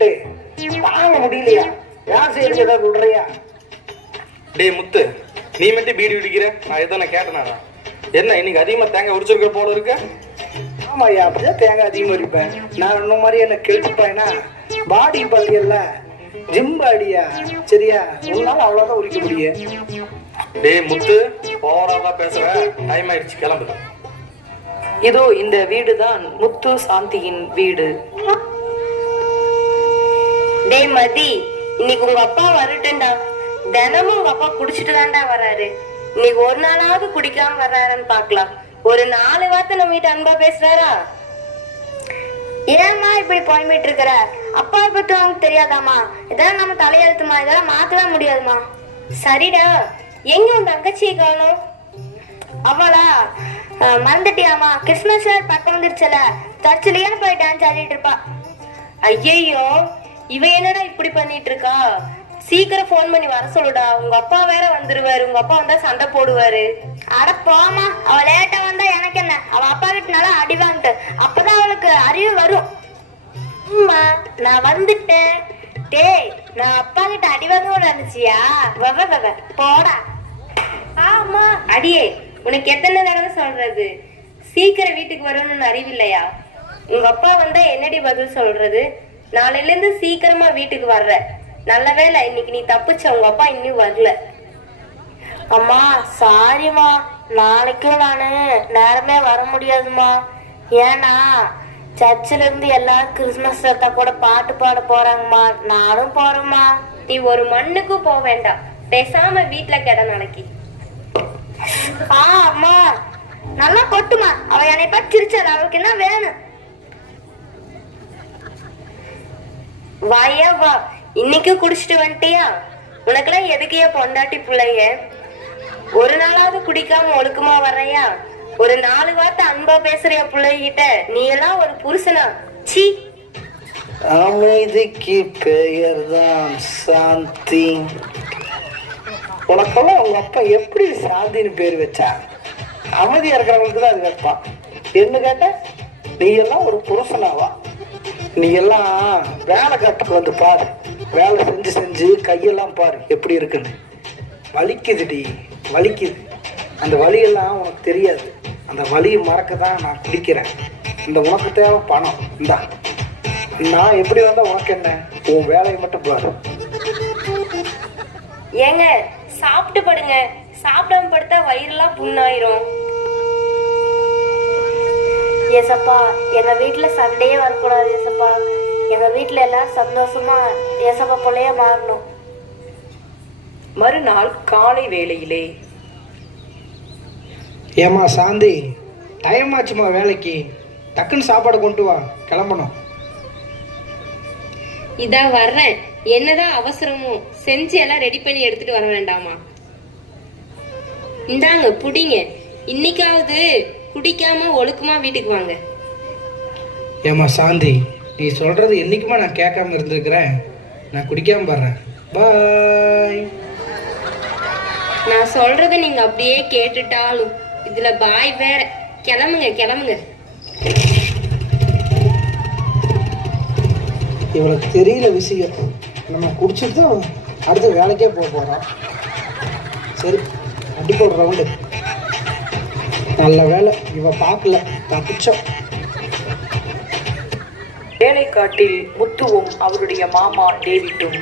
போட்டு தாங்க முடியலையா? யார் செய்யறது ஏதாவது விடுறியா? டேய் முத்து, நீ மட்டும் பீடி பிடிக்கிற? நான் எதோ நான் கேட்டேனா? என்ன இன்னைக்கு அதிகமாக தேங்காய் உரிச்சிருக்கிற போல இருக்க? ஆமாய்யா, அப்படிதான் தேங்காய் அதிகமாக உரிப்பேன். நான் இன்னும் மாதிரி என்ன கெடுப்பேன்னா பாடி பள்ளியல்ல ஜிம் பாடியா, சரியா? உன்னால அவ்வளோதான் உரிக்க முடியும். டேய் முத்து, ஓவராக பேசுற. டைம் ஆயிடுச்சு, கிளம்பு. இதோ இந்த வீடுதான் முத்து சாந்தியின் வீடு. டேய் மதி, இன்னைக்கு உங்க அப்பா வரட்டும்டா. தினமும் உங்க அப்பா குடிச்சிட்டு தான்டா வர்றாரு. இன்னைக்கு ஒரு நாளாவது குடிக்காம வர்றாருன்னு பாக்கலாம். ஒரு 4 வார்த்தை நம்ம வீட்டு அன்பா பேசுறாரா? ஏன்மா இப்படி புலம்பிட்டு இருக்கிற? அப்பா பத்தி அவனுக்கு தெரியாதாமா? இதெல்லாம் நம்ம தலையெழுத்துமா, இதெல்லாம் மாத்தவே முடியாதுமா. சரிடா, எங்க உன் தங்கச்சியை காணும்? அவளா மறந்துட்டியாமா? கிறிஸ்துமஸ் பக்கம் வந்துருச்சுல, சர்ச்சிலேயே போய் டான்ஸ் ஆடிட்டு இருப்பா. ஐயோ, இவ என்னடா இப்படி பண்ணிட்டு இருக்கா? சீக்கிரம் போன் பண்ணி வர சொல்லுடா. உங்க அப்பா வேற வந்துருவாரு. உங்க அப்பா வந்தா சண்டை போடுவாரு. அட போமா, அவ லேட்டா வந்தா எனக்கு என்ன? அவ அப்பா கிட்ட நல்லா அடி வாங்கிட்டு அப்பதான் அவளுக்கு அறிவு வரும். நான் வந்துட்டேன். டேய், நான் அப்பா கிட்ட அடி வாங்க நினைச்சியா? போடா. ஆமா அடியே, உனக்கு எத்தனை தடவை சொல்றது? சீக்கிரம் வீட்டுக்கு வரணும்னு அறிவில்லையா? உங்க அப்பா வந்தா என்னடி பதில் சொல்றது? நாளையில இருந்து சீக்கிரமா வீட்டுக்கு வர்ற. நல்ல வேலை இன்னைக்கு நீ தப்பிச்ச. உங்க அப்பா இன்னும் வரல. அம்மா சாரிம்மா, நாளைக்கும் நானு நேரமே வர முடியாதுமா. ஏன்னா சர்ச்சில இருந்து எல்லாரும் கிறிஸ்துமஸ் தாத்தா கூட பாட்டு பாட போறாங்கம்மா. நானும் போறேம்மா. நீ ஒரு மண்ணுக்கும் போக வேண்டாம், பேசாம வீட்டுல கிட நாளைக்கு. அம்மா நல்லா கொட்டுமா. அவ என்னை பார்த்து சிரிச்சாள். அவளுக்கு என்ன வேணும்? வாயா வா, இன்னைக்கு குடிச்சிட்டு வந்துட்டியா? உனக்கெல்லாம் எதுக்கையா பொண்டாட்டி பிள்ளைங்க? ஒரு நாளாவது குடிக்காம ஒழுக்கமா வர்றையா? ஒரு 4 வார்த்தை அன்பா பேசுறியா பிள்ளைகிட்ட? நீ எல்லாம் ஒரு புருஷனா? சீ. அமைதிக்கு பெயர் தான் சாந்தி. உனக்கெல்லாம் உங்க அப்பா எப்படி சாந்தின்னு பேர் வச்சா? அமைதியா இருக்கிறவங்களுக்கு தான் அது வைப்பான். என்ன கேட்ட? நீ எல்லாம் ஒரு புருஷனாவா? நீ எல்லாம் வேலை கட்டுக்கு வந்து பாரு. வேலை செஞ்சு செஞ்சு கையெல்லாம் பாரு எப்படி இருக்குன்னு. வலிக்குதுடி, வலிக்குது. அந்த வலியெல்லாம் உனக்கு தெரியாது. அந்த வலியை மறக்க தான் நான் குடிக்கிறேன். இந்த உனக்கு தேவை பணம். இந்தா, நான் எப்படி வந்தா உனக்கு என்ன? உன் வேலையை மட்டும் பாரு. ஏங்க சாப்பிட்டு படுங்க. சாப்பிடாம படுத்தா வயிறுலாம் புண்ணாயிரும். ஏசப்பா, எங்க வீட்டுல சண்டையே வரக்கூடாது ஏசப்பா. எங்க வீட்டுல எல்லாம் சந்தோஷமா ஏசப்பா போலயே மாறணும். மறுநாள் காலை வேளையிலே, ஏமா சாந்தி, டைம் ஆச்சுமா வேலைக்கு. டக்குன்னு சாப்பாடு கொண்டு வா, கிளம்பணும். இதா வர்றேன். என்னதான் அவசரமோ செஞ்சு எல்லாம் ரெடி பண்ணி எடுத்துட்டு வர வேண்டாமா? இந்தாங்க புடிங்க. இன்னைக்காவது குடிக்காம ஒழுக்கமா வீட்டுக்கு வாங்க. ஏமா சாந்தி, நீ சொல்றது என்னைக்குமா நான் கேட்காம இருந்திருக்கிறேன். நான் குடிக்காம போறேன். பாய். நான் சொல்றத நீங்க அப்படியே கேட்டுட்டாலும் இதுல பாய் வேற. கிளம்புங்க கிளம்புங்க. இவளுக்கு தெரியல விஷயம். நம்ம குடிச்சிட்டு தான் அடுத்த வேலைக்கே போக போறோம். சரி, கண்டிப்பா ஒரு ரவுண்டு. நல்ல வேலை இவ பார்க்கல, தப்பிச்சோம். வேலைக்காட்டில் முத்துவும் அவருடைய மாமா டேவிட்டும்.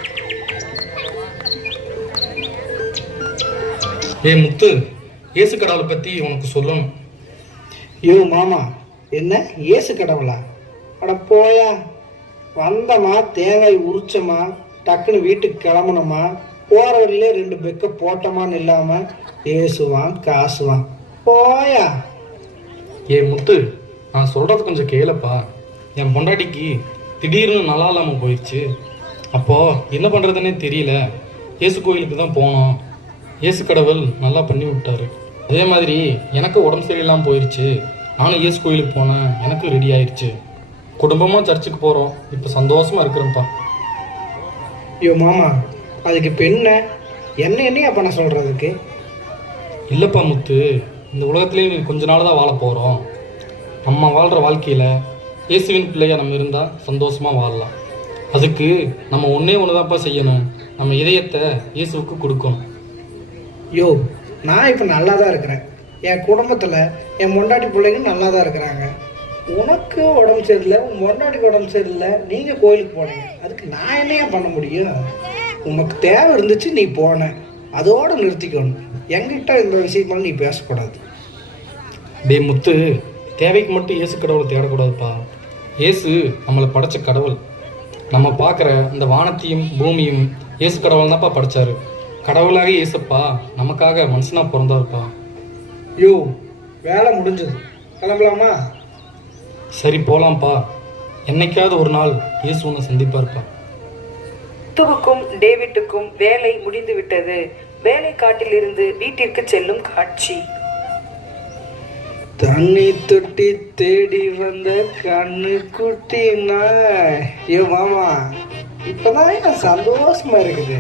முத்து, இயேசு கடவுளை பத்தி உனக்கு சொல்லணும். ஐயோ மாமா, என்ன இயேசு கடவுளா? அட போயா. வந்தமா, தேங்காய் உரிச்சமா, டக்குன்னு வீட்டுக்கு கிளம்பணுமா, போற வழியிலே 2 பெக்க போட்டோமான்னு இல்லாம ஏசுவான் காசுவான். போயா. முத்து, நான் சொல்றது கொஞ்சம் கேளப்பா. என் பொண்டாட்டிக்கு திடீர்னு நல்லா இல்லாமல் போயிடுச்சு. அப்போ என்ன பண்றதுன்னே தெரியல. இயேசு கோயிலுக்கு தான் போனோம். இயேசு கடவுள் நல்லா பண்ணி விட்டாரு. அதே மாதிரி எனக்கு உடம்பு சரியில்லாமல் போயிடுச்சு. நானும் இயேசு கோயிலுக்கு போனேன், எனக்கு ரெடி ஆயிடுச்சு. குடும்பமாக சர்ச்சுக்கு போகிறோம். இப்போ சந்தோஷமா இருக்கிறேன்ப்பா. ஐயோ மாமா, அதுக்கு இப்போ என்னையா பண்ண சொல்றதுக்கு? இல்லைப்பா முத்து, இந்த உலகத்துலேயே கொஞ்ச நாள் தான் வாழ போகிறோம். நம்ம வாழ்கிற வாழ்க்கையில் இயேசுவின் பிள்ளையா நம்ம இருந்தால் சந்தோஷமாக வாழலாம். அதுக்கு நம்ம ஒன்றே ஒன்று தான்ப்பா செய்யணும். நம்ம இதயத்தை இயேசுவுக்கு கொடுக்கணும். யோ, நான் இப்போ நல்லா தான் இருக்கிறேன். என் குடும்பத்தில் என் மொண்டாட்டி பிள்ளைங்க நல்லா தான் இருக்கிறாங்க. உனக்கு உடம்பு சரியில்லை, உன் மொண்டாட்டிக்கு உடம்பு சரியில்லை, நீங்கள் கோயிலுக்கு போனீங்க. அதுக்கு நான் என்னையா பண்ண முடியும்? உனக்கு தேவை இருந்துச்சு, நீ போன, அதோடு நிறுத்திக்கணும். என்கிட்ட இந்த விஷயமெல்லாம் நீ பேசக்கூடாது. டே முத்து, தேவைக்கு மட்டும் இயேசு கடவுளை தேடக்கூடாதுப்பா. இயேசு நம்மளை படைச்ச கடவுள். நம்ம பார்க்குற இந்த வானத்தையும் பூமியும் இயேசு கடவுள் தான்ப்பா படைச்சாரு. கடவுளாக இயேசுப்பா நமக்காக மனுஷனாக பிறந்தாருப்பா. யோ, வேலை முடிஞ்சது, கிளம்பலாமா? சரி போகலாம்ப்பா. என்னைக்காவது ஒரு நாள் இயேசு உன்னை சந்திப்பார்ப்பா. முத்துவுக்கும் டேவிட்டுக்கும் வேலை முடிந்துவிட்டது. வேலைக்காட்டில் இருந்து வீட்டிற்கு செல்லும் காட்சி. தண்ணி தொட்டி தேடி வந்த கண்ணு குட்டி நாய். ஐயோ மாமா, இப்பதான் எனக்கு சந்தோஷமா இருக்குது.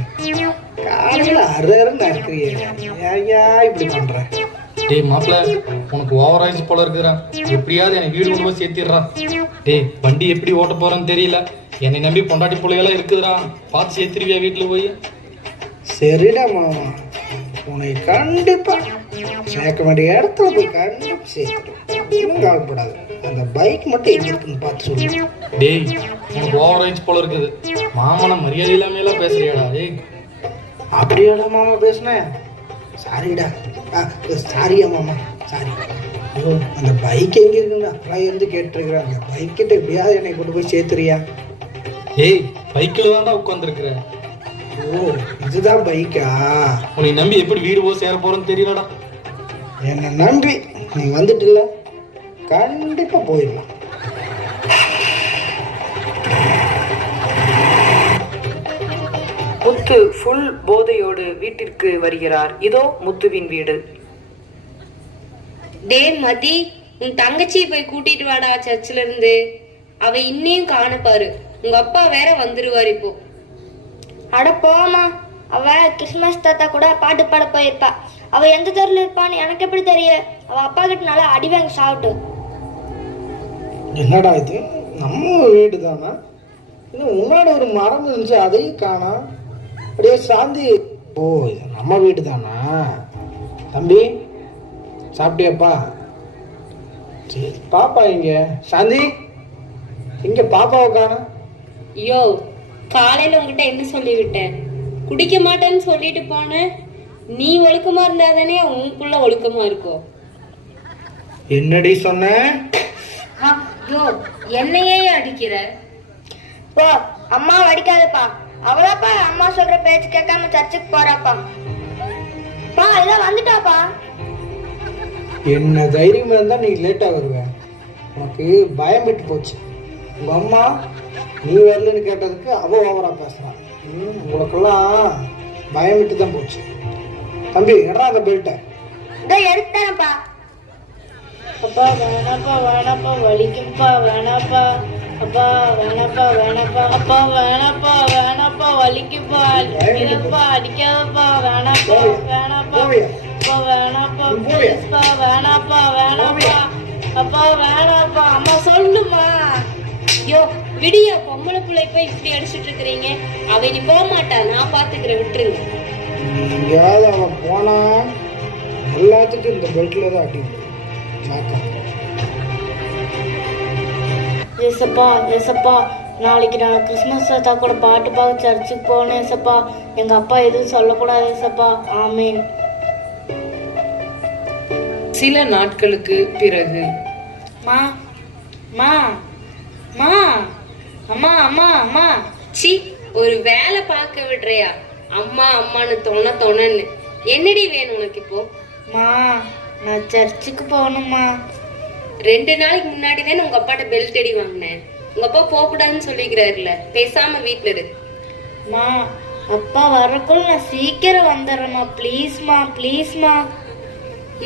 காலையில் அருன்னு இருக்கிறீங்க, ஐயா இப்படி பண்ற? டேய் மாப்பிள்ள, உனக்கு ஓவர் ஆயிடுச்சு போல இருக்குறா. எப்படியாவது என்னை வீடு கொண்டு போய் சேர்த்திடுறா. டேய், வண்டி எப்படி ஓட்ட போறேன்னு தெரியல. என்னை நம்பி பொண்டாட்டி பிள்ளைகளாம் இருக்குதுடா. பார்த்து சேர்த்துருவியா வீட்டில் போய்? சரிடா மாமா, உன்னை கண்டிப்பா சேர்க்க வேண்டிய இடத்துல போய் கண்டிப்பா சேர்த்துடும். கவலைப்படாது. அந்த பைக் மட்டும் எங்க இருக்குன்னு பார்த்து சொல்லு. டேய், உனக்கு ஓவர் ஆயிடுச்சு போல இருக்குது. மாமனை மரியாதை இல்லாமலாம் பேசுறியாடா? டேய், அப்படியாடா மாமா பேசுனேன்? சாரிடா. சாரியா மாமா, சாரி. ஐயோ, அந்த பைக் எங்க இருக்குங்க? அப்பா இருந்து கேட்டுருக்குறேன். அந்த பைக் கிட்ட எப்படியாவது என்னை கொண்டு போய் சேர்த்துறியா? ஏய், பைக்கில் தான்டா உட்காந்துருக்குற. ஓ, இதுதான் பைக்கா? உன்னை நம்பி எப்படி வீடு போய் சேர போறேன்னு தெரியலடா. என்னை நம்பி நீ வந்துட்டு இல்ல, கண்டிப்பா போயிடலாம். முத்து ஃபுல் போதையோடு வீட்டிற்கு வருகிறார். இதோ முத்துவின் வீடு. டே மதி, உன் தங்கச்சியை போய் கூட்டிட்டு வாடா சர்ச்சில இருந்து. அவ இன்னையும் காண பாரு. உங்க அப்பா வேற வந்துருவாரு இப்போ. அட போமா, அவ கிறிஸ்மஸ் தாத்தா கூட பாட்டு பாட போயிருப்பா. அவ எந்த தெருல இருப்பான்னு எனக்கு எப்படி தெரியும்? அவ அப்பா கிட்ட நல்லா அடி வாங்கி சாப்பிட்டு. என்னடா இது, நம்ம வீடு தானா? இன்னும் முன்னாடி ஒரு மரம் இருந்துச்சு, அதையும் காணா. அப்படியே சாந்தி. ஓ, இது நம்ம வீடு தானா? தம்பி, சாப்பிட்டியாப்பா? சரி, பாப்பா இங்க. சாந்தி, இங்க பாப்பாவை காணா. ஐயோ, காலையில உங்ககிட்ட என்ன சொல்லி விட்டேன்? குடிக்க மாட்டேன்னு சொல்லிட்டு போனேன். நீ ஒழுக்கமா இருந்தாதானே உன் புள்ள ஒழுக்கமா இருக்கும். என்னடி சொன்ன? ஐயோ, என்னையே அடிக்கிற? போ, அம்மா அடிக்காதப்பா. அவளாப்பா அம்மா சொல்ற பேச்சு கேட்காம சர்ச்சுக்கு போறாப்பா. பா, இதான் வந்துட்டாப்பா. என்ன தைரியமா இருந்தா நீ லேட்டா வருவ. உனக்கு பயம் விட்டு போச்சு. உங்க அம்மா நீ வரலன்னு கேட்டதுக்கு அவ ஓவரா பேசுறான். உங்களுக்கெல்லாம் பயம் விட்டு தான் போச்சு. தம்பி, எடா அந்த பெல்ட்டை. இதோ எடுத்தானப்பா. அப்பா வேணாப்பா, வேணாப்பா, வலிக்கும்பா, வேணாப்பா. அப்பா வேணாப்பா, வேணாப்பா. அப்பா வேணாப்பா, வேணாப்பா, வலிக்குப்பா. அடிக்காதப்பா, அடிக்காதப்பா, வேணாப்பா, வேணாப்பா. அப்பா வேணாப்பா, ப்ளீஸ்ப்பா, வேணாப்பா, வேணாப்பா. அப்பா வேணாப்பா. அம்மா சொல்லுமா. ஐயோ, விடியா, பொம்பளை பிள்ளை போய் இப்படி அடிச்சுட்டு இருக்கிறீங்க. அவ நீ போக மாட்டா, நான் பாத்துக்கிறேன், விட்டுருங்க. எங்கேயாவது அவன் போனா எல்லாத்துக்கும் இந்த பெல்ட்ல தான் அடி. ஏசப்பா, ஏசப்பா, நாளைக்கு நான் கிறிஸ்மஸ் தாத்தா கூட பாட்டு பார்க்க சர்ச்சுக்கு போனேன் ஏசப்பா. எங்க அப்பா எதுவும் சொல்லக்கூடாது ஏசப்பா. ஆமீன். சில நாட்களுக்கு பிறகு. மா மா மா அம்மா அம்மா அம்மா. சி, ஒரு வேலை பார்க்க விடுறியா? அம்மா அம்மான்னு தொணன்னு. என்னடி வேணும் உனக்கு இப்போ? மா, நான் சர்ச்சுக்கு போகணுமா. 2 நாளைக்கு முன்னாடி தானே உங்க அப்பாட்ட பெல்ட் அடி வாங்கினேன். உங்க அப்பா போக கூடாதுன்னு சொல்லிக்கிறாருல, பேசாம வீட்டுல இரு. மா, அப்பா வரக்குள்ள நான் சீக்கிரம் வந்துடுறேம்மா. ப்ளீஸ்மா, ப்ளீஸ்மா.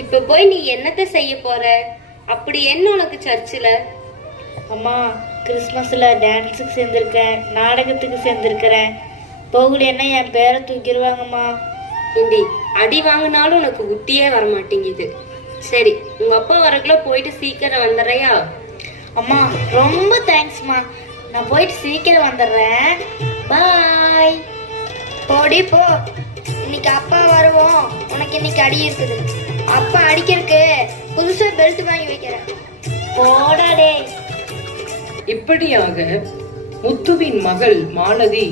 இப்ப போய் நீ என்னத்த செய்ய போற? அப்படி என்ன உனக்கு சர்ச்சில்? அம்மா, கிறிஸ்மஸ்ல டான்ஸுக்கு சேர்ந்துருக்கேன், நாடகத்துக்கு சேர்ந்துருக்கிறேன். போகலைன்னா என் பேரை தூக்கிடுவாங்கம்மா. இண்டி, அடி வாங்கினாலும் உனக்கு புத்தியே வரமாட்டேங்குது. சரி, உங்க அப்பா வரக்குள்ள போயிட்டு சீக்கிரம் வந்துடுறியா? அம்மா, ரொம்ப தேங்க்ஸ்மா. நான் போயிட்டு சீக்கிரம் வந்துடுறேன். பாய். போடி போ. இன்னைக்கு அப்பா வருவோம். உனக்கு இன்னைக்கு அடி இருக்குது. அப்பா அடிக்கிறதுக்கு புதுசா பெல்ட் வாங்கி வைக்கிறேன். போடா டேய். இப்படியாக முத்துவின் மகள் மாலதி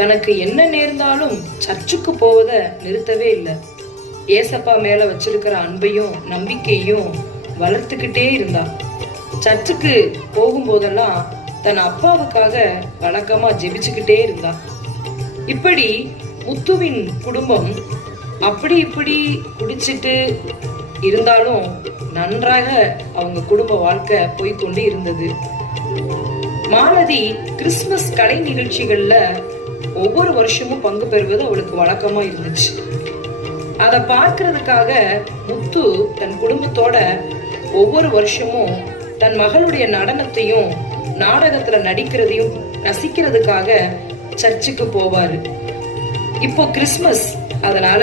தனக்கு என்ன நேர்ந்தாலும் சர்ச்சுக்கு போவதை நிறுத்தவே இல்லை. ஏசப்பா மேல வச்சிருக்கிற அன்பையும் நம்பிக்கையும் வளர்த்துக்கிட்டே இருந்தா. சர்ச்சுக்கு போகும்போதெல்லாம் தன் அப்பாவுக்காக வழக்கமா ஜெபிச்சுக்கிட்டே இருந்தா. இப்படி முத்துவின் குடும்பம் அப்படி இப்படி குடிச்சிட்டு இருந்தாலும் நன்றாக அவங்க குடும்ப வாழ்க்கை போய்கொண்டு இருந்தது. மாலதி கிறிஸ்துமஸ் கலை நிகழ்ச்சிகள்ல ஒவ்வொரு வருஷமும் பங்கு பெறுவது அவளுக்கு வழக்கமா இருந்துச்சு. அதை பார்க்கறதுக்காக முத்து தன் குடும்பத்தோட ஒவ்வொரு வருஷமும் தன் மகளுடைய நடனத்தையும் நாடகத்துல நடிக்கிறதையும் ரசிக்கிறதுக்காக சர்ச்சுக்கு போவாரு. இப்போ கிறிஸ்மஸ், அதனால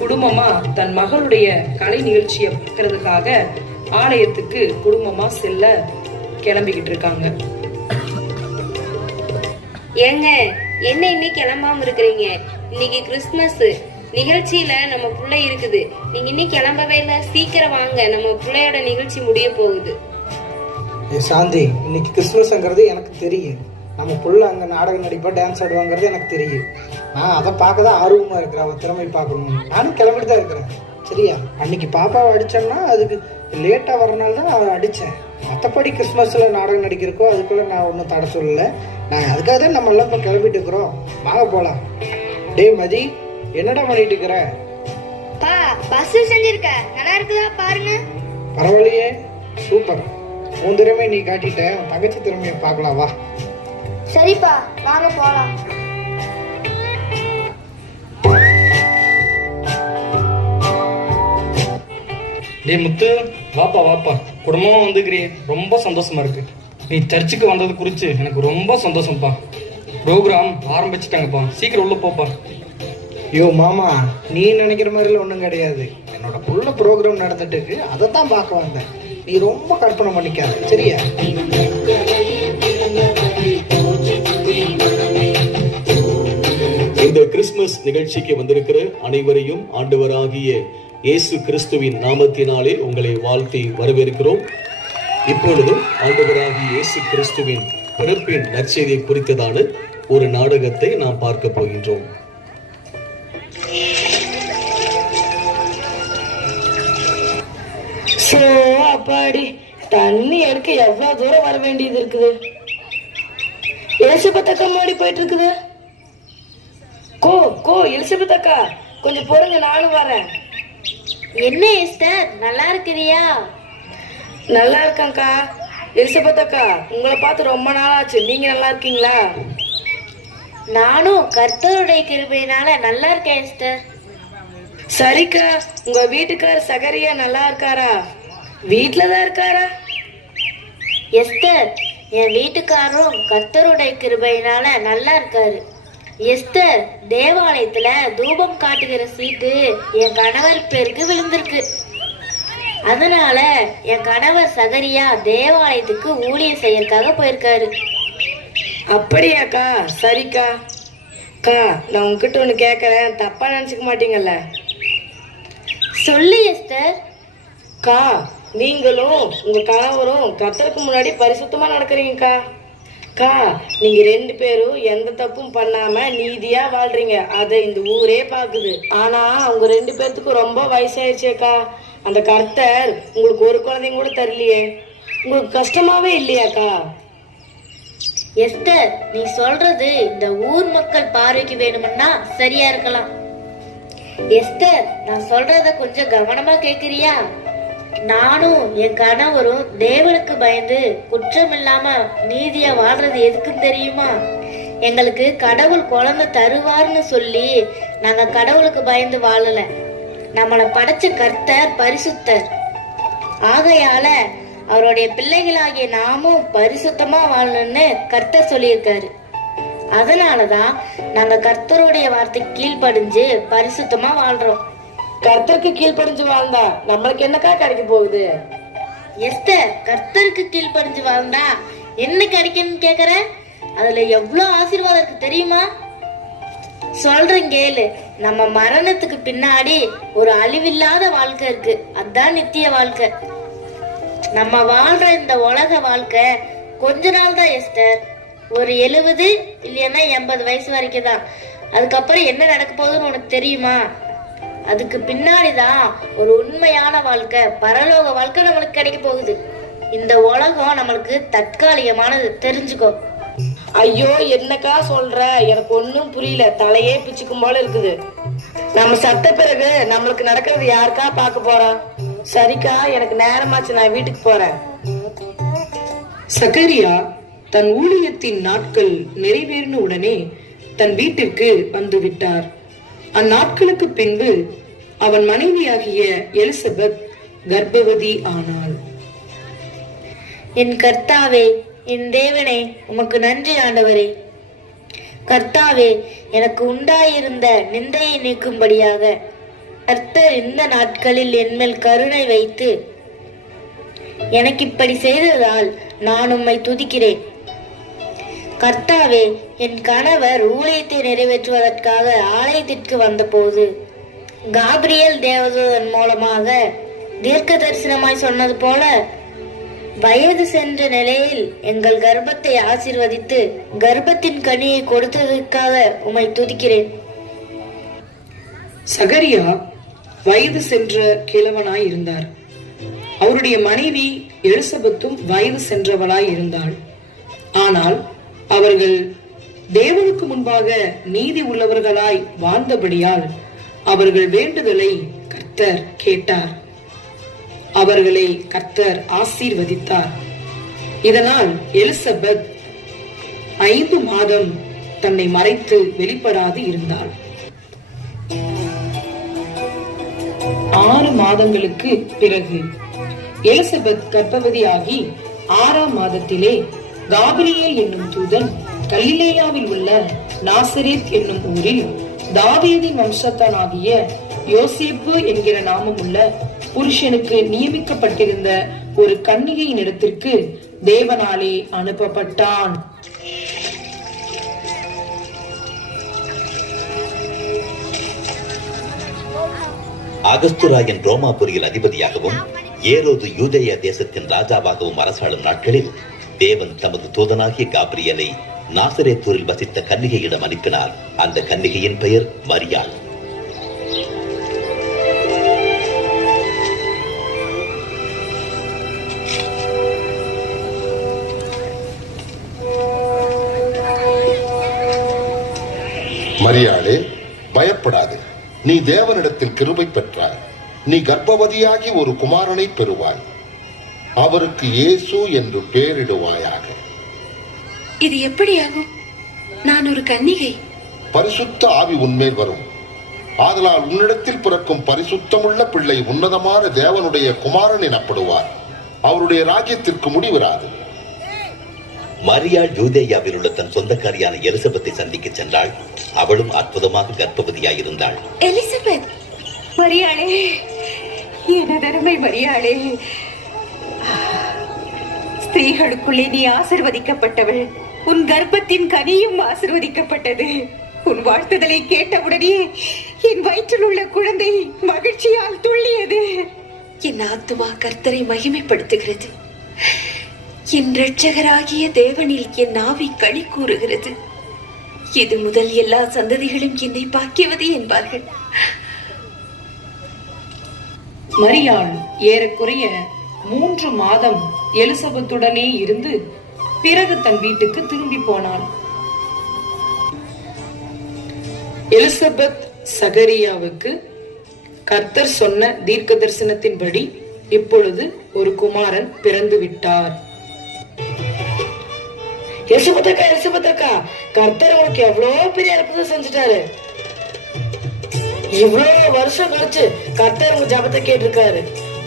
குடும்பமா தன் மகளுடைய கலை நிகழ்ச்சியை பார்க்கறதுக்காக ஆலயத்துக்கு குடும்பமா செல்ல கிளம்பிக்கிட்டு இருக்காங்க. ஏங்க, என்ன இன்னைக்கு கிளம்பாம இருக்கிறீங்க? இன்னைக்கு கிறிஸ்துமஸ் நிகழ்ச்சியில நம்ம பிள்ளை இருக்குது. நீங்க இன்னைக்கு கிளம்பவே இல்லை. சீக்கிரம் வாங்க, நம்ம பிள்ளையோட நிகழ்ச்சி முடிய போகுது. சாந்தி, இன்னைக்கு கிறிஸ்துமஸ்ங்கிறது எனக்கு தெரியும். நம்ம புள்ள அங்கே நாடகம் நடிப்பா, டான்ஸ் ஆடுவாங்கிறது எனக்கு தெரியும். நான் அதை பார்க்க தான் ஆர்வமாக இருக்கிறேன். அவள் திறமை பார்க்கணும். நானும் கிளம்பிட்டு தான் இருக்கிறேன். சரியா? அன்னைக்கு பாப்பாவை அடித்தோம்னா அதுக்கு லேட்டாக வரனால தான் நான் அடித்தேன். மற்றபடி கிறிஸ்மஸில் நாடகம் நடிக்கிறக்கோ அதுக்குள்ளே நான் ஒன்றும் தடை சொல்லலை. நாங்கள் அதுக்காக தான் நம்ம எல்லாம் இப்போ கிளம்பிட்டு இருக்கிறோம். வாங்க போகலாம். டே மதி, என்னடா பண்ணிட்டு இருக்கிற? பா, பஸ் செஞ்சிருக்க, நல்லா இருக்குதா பாருங்க. பரவாயில்லையே, சூப்பர். உன் திறமையை நீ காட்டிட்ட, உன் தங்கச்சி திறமையை பார்க்கலாம். வா. சரிப்பா, வாங்க போலாம். டே முத்து, வாப்பா வாப்பா, குடும்பமா வந்துக்கிறியே, ரொம்ப சந்தோஷமா இருக்கு. நீ சர்ச்சுக்கு வந்தது குறித்து எனக்கு ரொம்ப சந்தோஷம்ப்பா. ப்ரோக்ராம் ஆரம்பிச்சிட்டாங்கப்பா, சீக்கிரம் உள்ள போப்பா. ஐயோ மாமா, நீ நினைக்கிற மாதிரிலாம் ஒன்றும் கிடையாது. என்னோட புள்ள ப்ரோக்ராம் நடந்துட்டு இருக்கு, அதை தான் பார்க்க வந்தேன். நீ ரொம்ப கற்பனை பண்ணிக்காத, சரியா? இந்த கிறிஸ்துமஸ் நிகழ்ச்சிக்கு வந்திருக்கிற அனைவரையும் ஆண்டவராகிய இயேசு கிறிஸ்துவின் நாமத்தினாலே உங்களை வாழ்த்தி வரவேற்கிறோம். இப்பொழுது ஆண்டவராகிய இயேசு கிறிஸ்துவின் பிறப்பின் நற்செய்தியை குறித்ததான ஒரு நாடகத்தை நாம் பார்க்க போகின்றோம். அப்பாடி, தண்ணி எடுக்க எவ்வளவு தூரம் வர வேண்டியது இருக்குது. எலிசபெத் அக்கா மாடி போயிட்டு இருக்குது. எலிசபெத் அக்கா, கொஞ்சம் பொறுங்க, நானும் வரேன். என்ன எஸ்தர், நல்லா இருக்கிறியா? நல்லா இருக்கேன்க்கா. எலிசபெத் அக்கா, உங்களை பார்த்து ரொம்ப நாளாச்சு. நீங்க நல்லா இருக்கீங்களா? நானும் கர்த்தருடைய கிருபையினால நல்லா இருக்கேன் எஸ்தர். சரிக்கா, உங்க வீட்டுக்காரர் சகரியா நல்லா இருக்காரா? வீட்டுலதான் இருக்காரா? எஸ்தர், என் வீட்டுக்காரரும் கர்த்தருடைய கிருபையினால நல்லா இருக்காரு. எஸ்தர், தேவாலயத்துல தூபம் காட்டுகிற சீட்டு என் கணவர் பேருக்கு விழுந்திருக்கு. அதனால என் கணவர் சகரியா தேவாலயத்துக்கு ஊழியம் செய்யறதுக்காக போயிருக்காரு. அப்படியாக்கா? சரிக்கா. அக்கா, நான் உங்ககிட்ட ஒன்று கேட்கறேன், தப்பா நினைச்சுக்க மாட்டீங்கல்ல? சொல்லு எஸ்தர். அக்கா, நீங்களும் உங்க கணவரும் கர்த்தருக்கு முன்னாடி பரிசுத்தமா நடக்கிறீங்கக்கா. அக்கா, நீங்க 2 பேரும் எந்த தப்பும் பண்ணாம நீதியா வாழ்றீங்க. அதை இந்த ஊரே பாக்குது. ஆனா உங்க 2 பேர்த்துக்கும் ரொம்ப வயசாயிடுச்சேக்கா. அந்த கர்த்தர் உங்களுக்கு ஒரு குழந்தைங்க கூட தரலையே. உங்களுக்கு கஷ்டமாவே இல்லையாக்கா? எஸ்தர், நீ சொல்றது இந்த ஊர் மக்கள் பார்வைக்கு வேணும்னா சரியா இருக்கலாம். எஸ்தர், நான் சொல்றத கொஞ்சம் கவனமா கேக்குறியா? நானும் என் கணவரும் தேவனுக்கு பயந்து குற்றம் இல்லாம நீதியா வாழ்றது எதுக்குன்னு தெரியுமா? எங்களுக்கு கடவுள் குழந்தை தருவார்னு சொல்லி நாங்க கடவுளுக்கு பயந்து வாழல. நம்மளை படைச்ச கர்த்தர் பரிசுத்தர். ஆகையால அவருடைய பிள்ளைகளாகிய நாமும் பரிசுத்தமா வாழணும்னு கர்த்தர் சொல்லியிருக்காரு. அதனாலதான் நாங்க கர்த்தருடைய வார்த்தைக்கு கீழ்ப்படிஞ்சு பரிசுத்தமா வாழ்றோம். கர்த்தருக்கு கீழ்ப்படிஞ்சு வாழ்ந்தா நம்மளுக்கு என்னக்கா கிடைக்க போகுது? எஸ்தர், கர்த்தருக்கு கீழ்ப்படிஞ்சு வாழ்ந்தா என்ன கிடைக்குன்னு கேக்குற? அதுல எவ்வளவு ஆசீர்வாதம் இருக்கு தெரியுமா? சொல்றேன் கேளு. நம்ம மரணத்துக்கு பின்னாடி ஒரு அழிவில்லாத வாழ்க்கை இருக்கு. அதான் நித்திய வாழ்க்கை. நம்ம வாழ்ற இந்த உலக வாழ்க்கை கொஞ்ச நாள் தான் எஸ்டர். ஒரு 70 இல்லைன்னா 80 வயசு வரைக்கும் தான். அதுக்கப்புறம் என்ன நடக்க போகுதுன்னு உனக்கு தெரியுமா? அதுக்கு பின்னாடிதான் ஒரு உண்மையான வாழ்க்கை, பரலோக வாழ்க்கை நம்மளுக்கு கிடைக்க போகுது. இந்த உலகம் நம்மளுக்கு தற்காலிகமானது, தெரிஞ்சுக்கோ. ஐயோ, என்னக்கா சொல்ற? எனக்கு ஒன்னும் புரியல. தலையே பிச்சுக்கும் போல இருக்குது. நம்ம சத்த பிறகு நம்மளுக்கு நடக்கிறது யாருக்கா பார்க்க போறா? சரிக்கா, எனக்கு நேரமாச்சு, நான் வீட்டுக்கு போறேன். சகரியா தன் ஊழியத்தின் நாட்கள் நிறைவேறின உடனே தன் வீட்டிற்கு வந்து விட்டார். அந்நாட்களுக்கு பின்பு அவன் மனைவியாகிய எலிசபெத் கர்ப்பவதி ஆனாள். என் கர்த்தாவே, என் தேவனே, உமக்கு நன்றி ஆண்டவரே. கர்த்தாவே, எனக்கு உண்டாயிருந்த நிந்தையை நீக்கும்படியாக கர்த்தர் இந்த நாட்களில் என்மேல் கருணை வைத்து எனக்கு இப்படி செய்ததால் நான் உம்மை துதிக்கிறேன். கர்த்தாவே, என் கணவர் ஊழியத்தை நிறைவேற்றுவதற்காக ஆலயத்திற்கு வந்தபோது காபிரியேல் தேவதூதன் மூலமாக தீர்க்க தரிசனமாய் சொன்னது போல வயது சென்ற நிலையில் எங்கள் கர்ப்பத்தை ஆசீர்வதித்து கர்ப்பத்தின் கனியை கொடுத்ததற்காக உம்மை துதிக்கிறேன். சகரியா வயது சென்ற கிழவனாய் இருந்தார். அவருடைய மனைவி எலிசபெத்தும் வயது சென்றவளாய் இருந்தாள். ஆனால் அவர்கள் தேவனுக்கு முன்பாக நீதி உள்ளவர்களாய் வாழ்ந்தபடியால் அவர்கள் வேண்டுதலை கர்த்தர் கேட்டார். அவர்களை கர்த்தர் ஆசீர்வதித்தார். இதனால் எலிசபெத் 5 மாதம் தன்னை மறைத்து வெளிப்படாது இருந்தாள். 6 மாதங்களுக்கு பிறகு எலிசபெத் கர்ப்பவதியாகி 6ஆம் மாதத்திலே காபிரியேல் என்னும் தூதன் கலிலேயாவில் உள்ள நாசரேத் என்னும் ஊரில் தாவீதின் வம்சத்தானாகிய யோசேப்பு என்கிற நாமமுள்ள புருஷனுக்கு நியமிக்கப்பட்டிருந்த ஒரு கன்னிகையின் இடத்திற்கு தேவனாலே அனுப்பப்பட்டான். அகஸ்துராயன் ரோமாபுரியில் அதிபதியாகவும் ஏரோது யூதேய தேசத்தின் ராஜாவாகவும் அரசாளும் நாட்களில் தேவன் தமது தூதனாகிய காபிரியலை நாசரேத்தூரில் வசித்த கன்னிகையிடம் அனுப்பினார். அந்த கன்னிகையின் பெயர் மரியாள். மரியாளே, பயப்படாது. நீ தேவனிடத்தில் கிருபை பெற்றாய். நீ கர்ப்பவதியாகி ஒரு குமாரனை பெறுவாய். அவருக்கு இயேசு என்று பெயரிடுவாயாக. இது எப்படியாகும்? நான் ஒரு கன்னிகை. பரிசுத்த ஆவி உன்மேல் வரும். ஆதலால் உன்னிடத்தில் பிறக்கும் பரிசுத்தமுள்ள பிள்ளை உன்னதமான தேவனுடைய குமாரன் எனப்படுவார். அவருடைய ராஜ்யத்திற்கு முடிவிராது. மரியாள் யூதேயாவில் உள்ள தன் சொந்தக்காரியான எலிசபெத்தை சந்திக்க சென்றாள். அவளும் அற்புதமாக கர்ப்பவதியாயிருந்தாள். எலிசபெத், மரியாளே, எனதருமை மரியாளே, ஸ்திரீகளுக்குள்ளே நீ ஆசிர்வதிக்கப்பட்டவள். உன் கர்ப்பத்தின் கனியும் ஆசிர்வதிக்கப்பட்டது. உன் வாழ்த்துதலை கேட்டவுடனே என் வயிற்றில் உள்ள குழந்தை மகிழ்ச்சியால் துள்ளியது. என் ஆத்துமா கர்த்தரை மகிமைப்படுத்துகிறது. என் இரட்சகராகிய தேவனில் என் ஆவி களி கூறுகிறது. இது முதல் எல்லா சந்ததிகளும் என்னை பாக்கியவதி என்பார்கள். மரியாள் ஏறக்குறைய 3 மாதம் எலிசபெத்துடனே இருந்து பிறகு தன் வீட்டுக்கு திரும்பி போனாள். எலிசபெத் சகரியாவுக்கு கர்த்தர் சொன்ன தீர்க்க தரிசனத்தின்படி இப்பொழுது ஒரு குமாரன் பிறந்து விட்டார். எலிசபெத்தக்கா, கர்த்தர் உனக்கு எவ்வளவு பெரிய அற்புதம் செஞ்சுட்டாரு. இவ்வளவு வருஷம் கழிச்சு கர்த்தர் உங்க ஜபத்தை கேட்டிருக்காரு.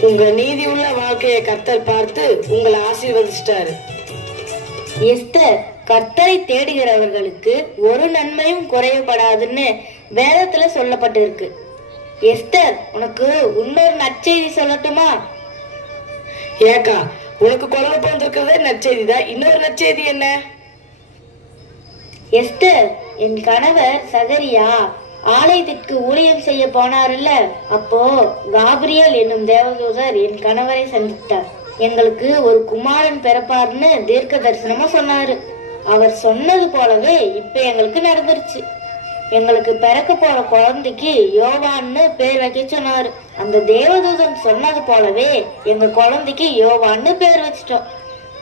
உங்க நீதி உள்ள வாழ்க்கையை கர்த்தர் பார்த்து உங்களை ஆசீர்வதிச்சிட்டாரு. எஸ்தர், கர்த்தரை தேடுகிறவர்களுக்கு ஒரு நன்மையும் குறையப்படாதுன்னு வேதத்துல சொல்லப்பட்டிருக்கு. எஸ்தர், உனக்கு இன்னொரு நற்செய்தி சொல்லட்டுமா? ஏக்கா, உனக்கு குழந்தை பிறந்திருக்கிறதே நற்செய்தி தான். இன்னொரு நற்செய்தி என்ன? எஸ்தர், என் கணவர் சகரியா ஆலயத்திற்கு ஊழியம் செய்ய போனார்ல, அப்போ காபிரியல் என்னும் தேவதூதர் என் கணவரை சந்தித்தார். எங்களுக்கு ஒரு குமாரன் பிறப்பார்னு தீர்க்க தரிசனமா சொன்னாரு. அவர் சொன்னது போலவே இப்ப எங்களுக்கு நடந்துருச்சு. எங்களுக்கு பிறக்க போற குழந்தைக்கு யோவான்னு பேர் வைக்க சொன்னாரு. அந்த தேவதூதன் சொன்னது போலவே எங்க குழந்தைக்கு யோவான்னு பேர் வச்சிட்டோம்.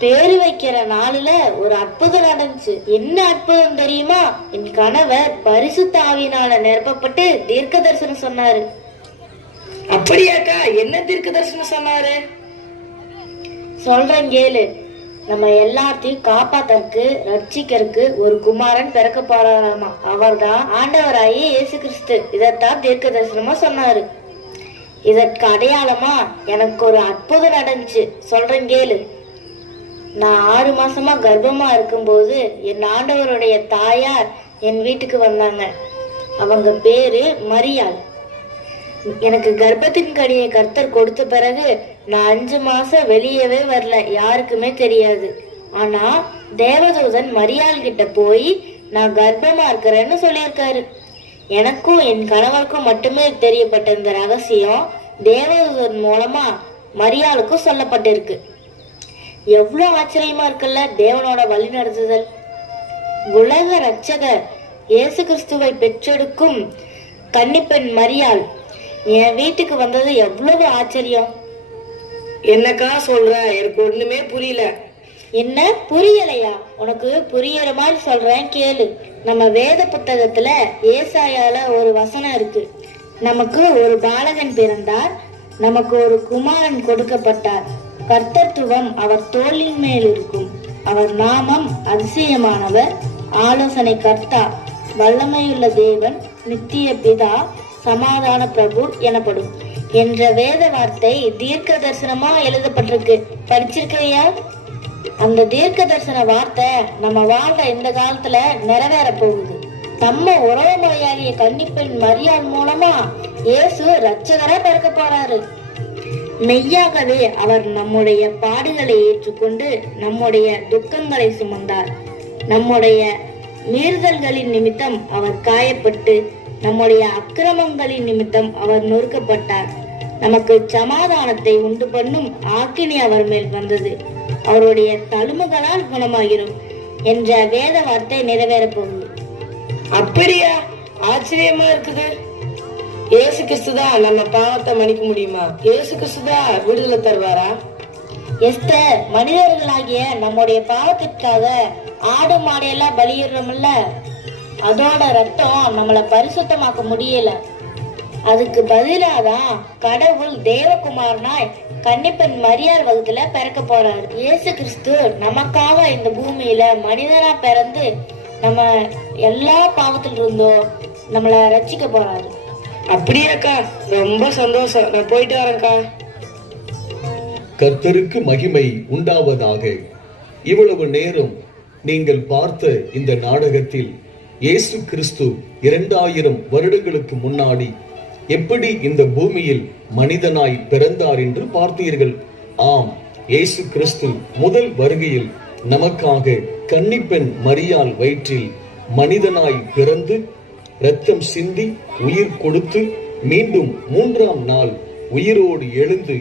பேரு வைக்கிற நாளுல ஒரு அற்புதம் நடந்துச்சு. என்ன அற்புதம் தெரியுமா? என் கணவர் பரிசுத்த ஆவியினால நிரப்பப்பட்டு தீர்க்க தரிசனம் சொன்னாரு. அப்படியாக்கா? என்ன தீர்க்க தரிசனம் சொன்னாரு? சொல்றேன் கேளு. நம்ம எல்லாத்தையும் காப்பாத்தற்கு ரட்சிக்கருக்கு ஒரு குமாரன் பிறக்க போறாராமா. அவர்தான் ஆண்டவராயி இயேசு கிறிஸ்து. இதத்தான் தீர்க்க தரிசனமா சொன்னாரு. இதற்கு அடையாளமா எனக்கு ஒரு அற்புதம் நடந்துச்சு. சொல்றேன் கேளு. நான் 6 மாசமா கர்ப்பமா இருக்கும்போது என் ஆண்டவருடைய தாயார் என் வீட்டுக்கு வந்தாங்க. அவங்க பேரு மரியாள். எனக்கு கர்ப்பத்தின் கனியை கர்த்தர் கொடுத்த பிறகு நான் 5 மாசம் வெளியவே வரல, யாருக்குமே தெரியாது. ஆனா தேவதூதன் மரியாள் கிட்ட போய் நான் கர்ப்பமா இருக்கிறேன்னு சொல்லியிருக்காரு. எனக்கும் என் கணவருக்கும் மட்டுமே தெரியப்பட்ட இந்த ரகசியம் தேவதூதன் மூலமா மரியாளுக்கும் சொல்லப்பட்டிருக்கு. எவ்வளவு ஆச்சரியமா இருக்குல்ல தேவனோட வழி நடத்துதல். உலக ரட்சகர் இயேசு கிறிஸ்துவை பெற்றெடுக்கும் கன்னிப்பெண் மரியாள் என் வீட்டுக்கு வந்தது எவ்வளவு ஆச்சரியம். என்னக்கா சொல்ற? எனக்கு ஒண்ணுமே புரியல. என்ன புரியலையா? உனக்கு புரியற மாதிரி சொல்றேன் கேளு. நம்ம வேத புத்தகத்துல ஏசாயால ஒரு வசனம் இருக்கு. நமக்கு ஒரு பாலகன் பிறந்தார், நமக்கு ஒரு குமாரன் கொடுக்கப்பட்டார், கர்த்தத்துவம் அவர் தோளின் மேல் இருக்கும், அவர் நாமம் அதிசயமானவர், ஆலோசனை கர்த்தா, வல்லமையுள்ள தேவன், நித்திய பிதா, சமாதான பிரபு எனப்படும் என்ற வேத வார்த்தை தீர்க்க தரிசனமா எழுதப்பட்டிருக்கு. படிச்சிருக்கியா? அந்த தீர்க்க தரிசன வார்த்தை நம்ம வாழ்ற இந்த காலத்துல நிறைவேற போகுது. நம்ம உறவு முறையாகிய கன்னிப்பெண் மரியாள் மூலமா இயேசு ரட்சகரா பிறக்க போறாரு. மெய்யாகவே அவர் நம்முடைய பாடுகளை ஏற்றுக்கொண்டு நம்முடைய துக்கங்களை சுமந்தார். நம்முடைய மீறுதல்களின் நிமித்தம் அவர் காயப்பட்டு நம்முடைய அக்கிரமங்களின் நிமித்தம் அவர் நொறுக்கப்பட்டார். நமக்கு சமாதானத்தை உண்டு பண்ணும் ஆக்கினி அவர் மேல் வந்தது, அவருடைய தழும்புகளால் குணமாகிறோம் என்ற வேத வார்த்தை நிறைவேற போகுது. அப்படியா? ஆச்சரியமா இருக்குது. இயேசு கிறிஸ்துதான் நம்ம பாவத்தை மன்னிக்க முடியுமா? இயேசு கிறிஸ்துதான் விடுதலை தருவாரா? எஸ்தர், மனிதர்களாகிய நம்முடைய பாவத்திற்காக ஆடு மாடையெல்லாம் பலியிடுறோம்ல, அதோட ரத்தம் நம்மளை பரிசுத்தமாக்க முடியல. அதுக்கு பதிலாதான் கடவுள் தேவகுமாரனாய் கன்னிப்பெண் மரியாள் வகுத்துல பிறக்க போறாரு. இயேசு கிறிஸ்து நமக்காக இந்த பூமியில மனிதனா பிறந்து நம்ம எல்லா பாவத்துல இருந்தோம் நம்மளை ரட்சிக்க போறாரு. அப்படியாக்கா? ரொம்ப சந்தோஷம். நான் போயிட்டு வரேன்க்கா. கர்த்தருக்கு மகிமை உண்டாவதாக. இவ்வளவு நேரம் நீங்கள் பார்த்த இந்த நாடகத்தில் இயேசு கிறிஸ்து 2000 வருடங்களுக்கு முன்னாடி எப்படி இந்த பூமியில் மனிதனாய் பிறந்தார் என்று பார்த்தீர்கள். ஆம், இயேசு கிறிஸ்து முதல் வருகையில் நமக்காக கன்னிப்பெண் மரியாள் வயிற்றில் மனிதனாய் பிறந்து இரத்தம் சிந்தி உயிர் கொடுத்து மீண்டும் 3ஆம் நாள் உயிரோடு எழுந்து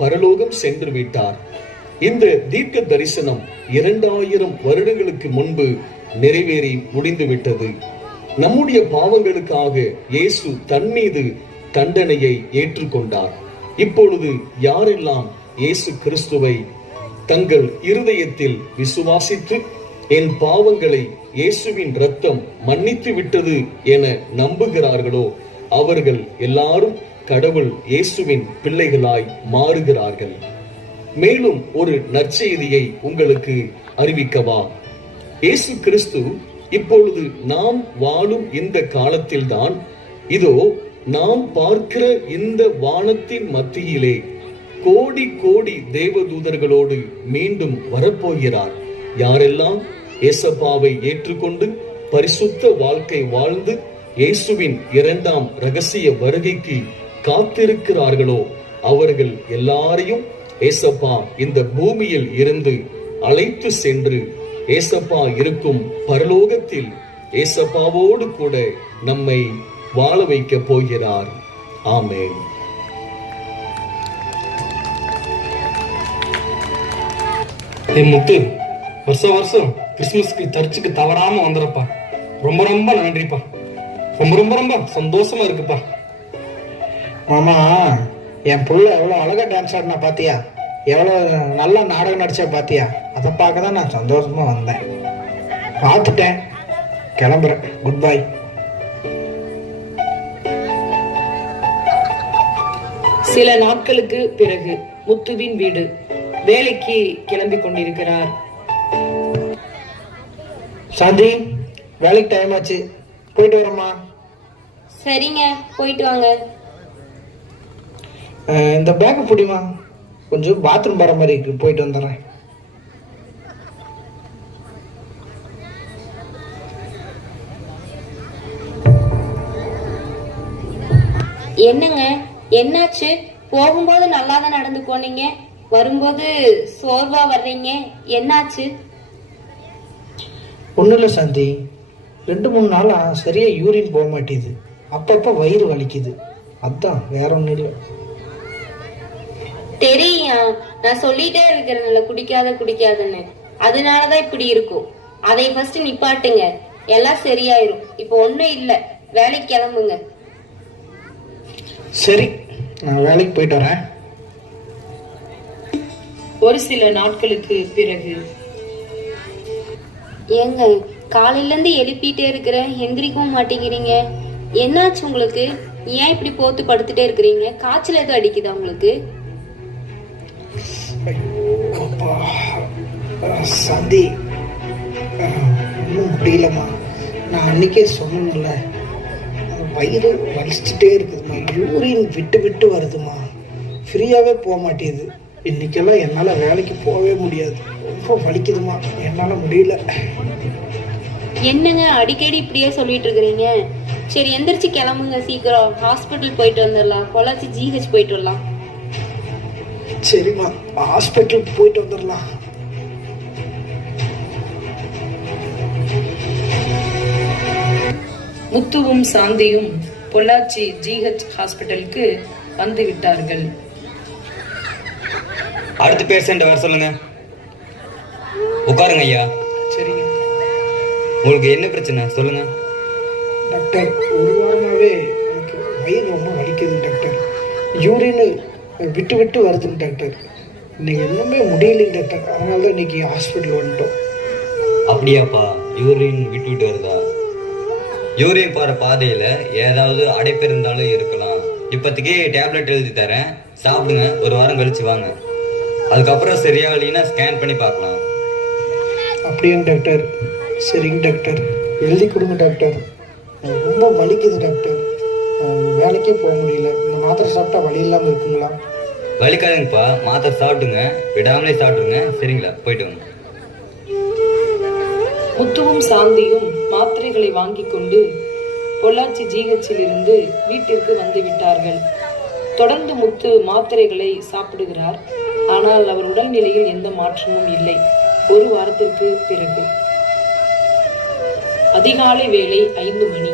பரலோகம் சென்று விட்டார். இந்த தீர்க்க தரிசனம் 2000 வருடங்களுக்கு முன்பு நிறைவேறி முடிந்துவிட்டது. நம்முடைய பாவங்களுக்காக இயேசு தன் மீது தண்டனையை ஏற்றுக்கொண்டார். இப்பொழுது யாரெல்லாம் இயேசு கிறிஸ்துவை தங்கள் இருதயத்தில் விசுவாசித்து என் பாவங்களை இயேசுவின் இரத்தம் மன்னித்து விட்டது என நம்புகிறார்களோ அவர்கள் எல்லாரும் கடவுள் இயேசுவின் பிள்ளைகளாய் மாறுகிறார்கள். மேலும் ஒரு நற்செய்தியை உங்களுக்கு அறிவிக்கவா? இயேசு கிறிஸ்து இப்பொழுது நாம் வாழும் இந்த காலத்தில்தான் இதோ நாம் பார்க்கிற இந்த வானத்தின் மத்தியிலே கோடி கோடி தேவதூதர்களோடு மீண்டும் வரப்போகிறார். யாரெல்லாம் ஏசப்பாவை ஏற்றுக்கொண்டு பரிசுத்த வாழ்க்கை வாழ்ந்து இயேசுவின் 2ஆம் ரகசிய வருகைக்கு காத்திருக்கிறார்களோ அவர்கள் எல்லாரையும் ஏசப்பா இந்த பூமியில் இருந்து அழைத்து சென்று ஏசப்பா இருக்கும் பரலோகத்தில் ஏசப்பாவோடு கூட நம்மை வாழ வைக்க போகிறார். ஆமென். முத்து, வருஷம் கிறிஸ்துமஸ்க்கு சர்ச்சுக்கு தவறாம வந்துடுறப்பா. ரொம்ப ரொம்ப நன்றிப்பா. ரொம்ப ரொம்ப ரொம்ப சந்தோஷமா இருக்குப்பா. மாமா, என் புள்ள எவ்வளோ அழகா டான்ஸ் ஆடினா பாத்தியா? எவ்வளோ நல்லா நாடகம் நடிச்சா பாத்தியா? அதை பார்க்க தான் நான் சந்தோஷமா வந்தேன். பார்த்துட்டேன், கிளம்புறேன். Good bye. சில நாட்களுக்கு பிறகு முத்துவின் வீடு. வேலைக்கு கிளம்பி கொண்டிருக்கிறார். சாந்தி, வேலைக்கு டைம் ஆச்சு, போயிட்டு வரமா? சரிங்க, போயிட்டு வாங்க. இந்த பேக்கை பிடிமா, கொஞ்சம் பாத்ரூம் போற மாதிரி இருக்கு, போயிட்டு வந்துடுறேன். என்னங்க, என்னாச்சு? போகும்போது நல்லா தான் நடந்து போனீங்க, வரும்போது சோர்வா வர்றீங்க, என்னாச்சு? ஒன்றும் இல்லை சாந்தி, 2-3 நாளா சரியா யூரின் போக மாட்டேது. அப்பப்போ வயிறு வலிக்குது, அதான், வேற ஒன்றும் இல்லை. தெரியும், நான் சொல்லிட்டே இருக்கிறேன்ல குடிக்காதன்னு. அதனாலதான் இப்படி இருக்கும். அதை ஃபர்ஸ்ட் நிப்பாட்டுங்க, எல்லாம் சரியாயிரும். இப்போ ஒன்றும் இல்லை, வேலைக்கு கிளம்புங்க. சரி, நான் வேலைக்கு போயிட்டு வரேன். ஒரு சில நாட்களுக்கு பிறகு. ஏங்க, காலையில இருந்து எழுப்பிட்டே இருக்கிறேன், எந்திரிக்கவும் மாட்டேங்கிறீங்க. என்னாச்சு உங்களுக்கு? ஏன் இப்படி போத்து படுத்துட்டே இருக்கிறீங்க? காய்ச்சல் எதுவும் அடிக்குதா உங்களுக்கு? சாந்தி, ஒன்றும் முடியலம்மா. நான் அன்னைக்கே சொன்னேன்ல, வயிறு வலிச்சுட்டே இருக்குதுமா, யூரின் விட்டு வருதுமா, ஃப்ரீயாகவே போக மாட்டேங்குது. இன்னைக்கெல்லாம் என்னால் வேலைக்கு போகவே முடியாது, ரொம்ப வலிக்குதுமா, என்னால் முடியல. என்னங்க அடிக்கடி இப்படியே சொல்லிட்டு இருக்கிறீங்க? சரி, எந்திரிச்சு கிளம்புங்க, சீக்கிரம் ஹாஸ்பிட்டல் போயிட்டு வந்துடலாம். பொள்ளாச்சி ஜிஹெச் போயிட்டு வரலாம். சரிம்மா, ஹாஸ்பிட்டலுக்கு போயிட்டு வந்துடலாம். முத்துவும் சாந்தியும் பொள்ளாச்சி ஜிஹெச் ஹாஸ்பிட்டலுக்கு வந்து விட்டார்கள். அடுத்த பேஷண்ட் வர சொல்லுங்க. உட்காருங்க ஐயா. சரிங்க. உங்களுக்கு என்ன பிரச்சனை சொல்லுங்க. டாக்டர், ஒரு வாரமாகவே எனக்கு வயிறு ரொம்ப வலிக்குது டாக்டர். யூரின் விட்டு வருதுங்க டாக்டர். இன்னைக்கு இன்னுமே முடியலைங்க டாக்டர், அதனால தான் இன்னைக்கு ஹாஸ்பிட்டல் வந்துட்டோம். அப்படியாப்பா? யூரின் விட்டு வருதா? யூரின் போகிற பாதையில் ஏதாவது அடைப்பு இருந்தாலும் இருக்கலாம். இப்போதைக்கு டேப்லெட் எழுதி தரேன், சாப்பிடுங்க. ஒரு வாரம் கழிச்சு வாங்க. அதுக்கப்புறம் சரியாகலைன்னா ஸ்கேன் பண்ணி பார்க்கலாம். அப்படியாங்க டாக்டர்? சரிங்க டாக்டர், எழுதி கொடுங்க டாக்டர். ரொம்ப வலிக்குது டாக்டர், வேலைக்கே போக முடியல. இந்த மாத்திரை சாப்பிட்டா வலி இல்லாமல் இருக்குங்களா? வலிக்காதுங்கப்பா, மாத்திரை சாப்பிடுங்க, விடாமலே சாப்பிடுங்க. சரிங்களா? போயிட்டு வாங்க. முத்துவும் சாந்தியும் மாத்திரைகளை வாங்கி கொண்டு பொள்ளாச்சி ஜிஹெச்சில் இருந்து வீட்டிற்கு வந்து விட்டார்கள். தொடர்ந்து முத்து மாத்திரைகளை சாப்பிடுகிறார். ஆனால் அவர் உடல்நிலையில் எந்த மாற்றமும் இல்லை. ஒரு வாரத்திற்கு பிறகு அதிகாலை வேளை 5 மணி.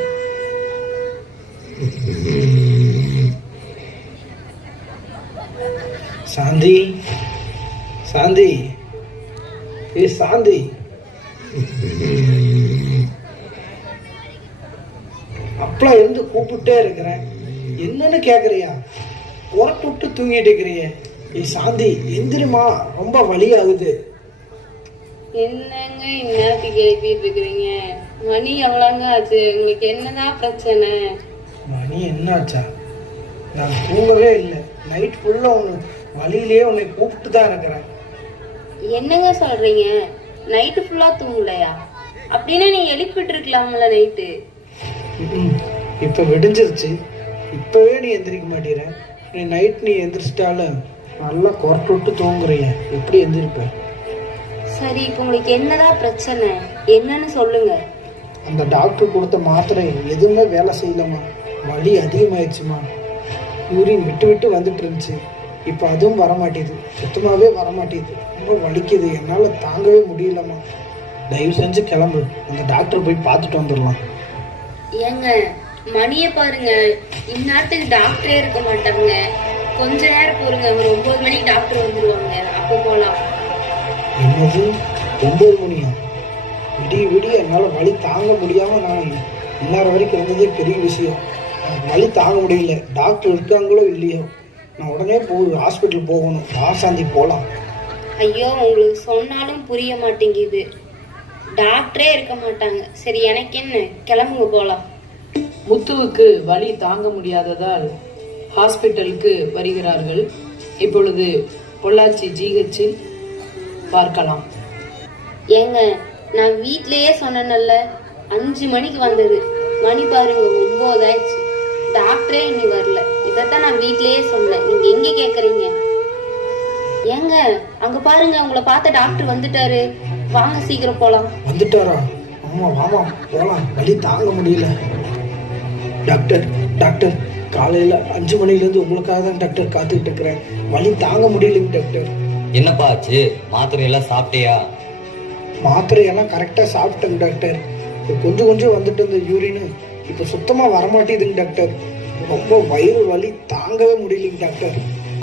சாந்தி, சாந்தி, ஏ சாந்தி, அப்பெல்லாம் இருந்து கூப்பிட்டே இருக்கிறேன், என்னன்னு கேக்குறியா? உரட்டு விட்டு தூங்கிட்டு இருக்கிறிய. ஏ சாந்தி, எந்திரிமா, ரொம்ப வலி ஆகுது. என்னங்க இந்நேரத்துக்கு எழுப்பிட்டு இருக்கிறீங்க? மணி எவ்வளோங்க ஆச்சு? உங்களுக்கு என்னதான் பிரச்சனை? மணி என்ன ஆச்சா? நான் தூங்கவே இல்லை, நைட் ஃபுல்லா உன்னை வழியிலேயே உன்னை கூப்பிட்டு தான் இருக்கிறேன். என்னங்க சொல்றீங்க? நைட்டு ஃபுல்லா தூங்கலையா? அப்படின்னா நீ எழுப்பிட்டு இருக்கலாம்ல நைட்டு. இப்ப விடிஞ்சிருச்சு, இப்பவே நீ எந்திரிக்க மாட்டேற. நீ நைட் நீ எந்திரிச்சிட்டாலும் நல்லா கொரட்டு விட்டு தூங்குறீங்க, எப்படி எந்திரிப்ப? சரி, இப்போ உங்களுக்கு என்னதான் பிரச்சனை, என்னன்னு சொல்லுங்க. அந்த டாக்டர் கொடுத்த மாத்திரை எதுவுமே வேலை செய்யலமா, வலி அதிகமாயிடுச்சுமா. யூரின் விட்டு வந்துட்டு இருந்துச்சு. இப்போ அதுவும் வரமாட்டேது, சுத்தமாகவே வரமாட்டேது. ரொம்ப வலிக்குது, என்னால் தாங்கவே முடியலம்மா. தயவு செஞ்சு கிளம்பு, அந்த டாக்டர் போய் பார்த்துட்டு வந்துடலாம். ஏங்க மணியை பாருங்க, இந்நேரத்துக்கு டாக்டரே இருக்க மாட்டாங்க. கொஞ்ச நேரம் போருங்க, ஒரு 9 மணிக்கு டாக்டர் வந்துருவாங்க, அப்போ போகலாம். என்னது 9 மணியா? விடிய விடிய என்னால் வலி தாங்க முடியாமல் நான் இந்நேரம் வரைக்கும் இருந்ததே பெரிய விஷயம். எனக்கு வலி தாங்க முடியல. டாக்டர் இருக்காங்களோ இல்லையோ, நான் உடனே ஹாஸ்பிட்டல் போகணும். சாந்தி போகலாம். ஐயோ, உங்களுக்கு சொன்னாலும் புரிய மாட்டேங்குது. டாக்டரே இருக்க மாட்டாங்க. சரி, எனக்கு என்ன, கிளம்புங்க போகலாம். முத்துவுக்கு வலி தாங்க முடியாததால் ஹாஸ்பிட்டலுக்கு வருகிறார்கள். இப்பொழுது பொள்ளாச்சி ஜிஹெச்சில் பார்க்கலாம். ஏங்க, நான் வீட்லயே சொன்னேன்ல 5 மணிக்கு வந்தது. மணி பாருங்க 9 ஆயிடுச்சு. டாக்டரே இனி வரல. இதைத்தான் நான் வீட்லயே சொன்னேன். நீங்க எங்க கேக்குறீங்க? ஏங்க அங்க பாருங்க, உங்களை பார்த்த டாக்டர் வந்துட்டாரு. வாங்க சீக்கிரம் போலாம். வந்துட்டாரா? ஆமா வாமா போகலாம். வலி தாங்க முடியல. டாக்டர் டாக்டர், காலையில் 5 மணிலேருந்து உங்களுக்காக தான் டாக்டர் காத்துக்கிட்டு இருக்கிறேன். வலி தாங்க முடியலைங்க டாக்டர். என்னப்பா ஆச்சு? மாத்திரையெல்லாம் சாப்பிட்டியா? மாத்திரையெல்லாம் கரெக்டாக சாப்பிட்டேங்க டாக்டர். கொஞ்சம் கொஞ்சம் வந்துட்டு இருந்த யூரின் இப்போ சுத்தமாக வரமாட்டேதுங்க டாக்டர். ரொம்ப வயிறு வலி தாங்கவே முடியலைங்க டாக்டர்.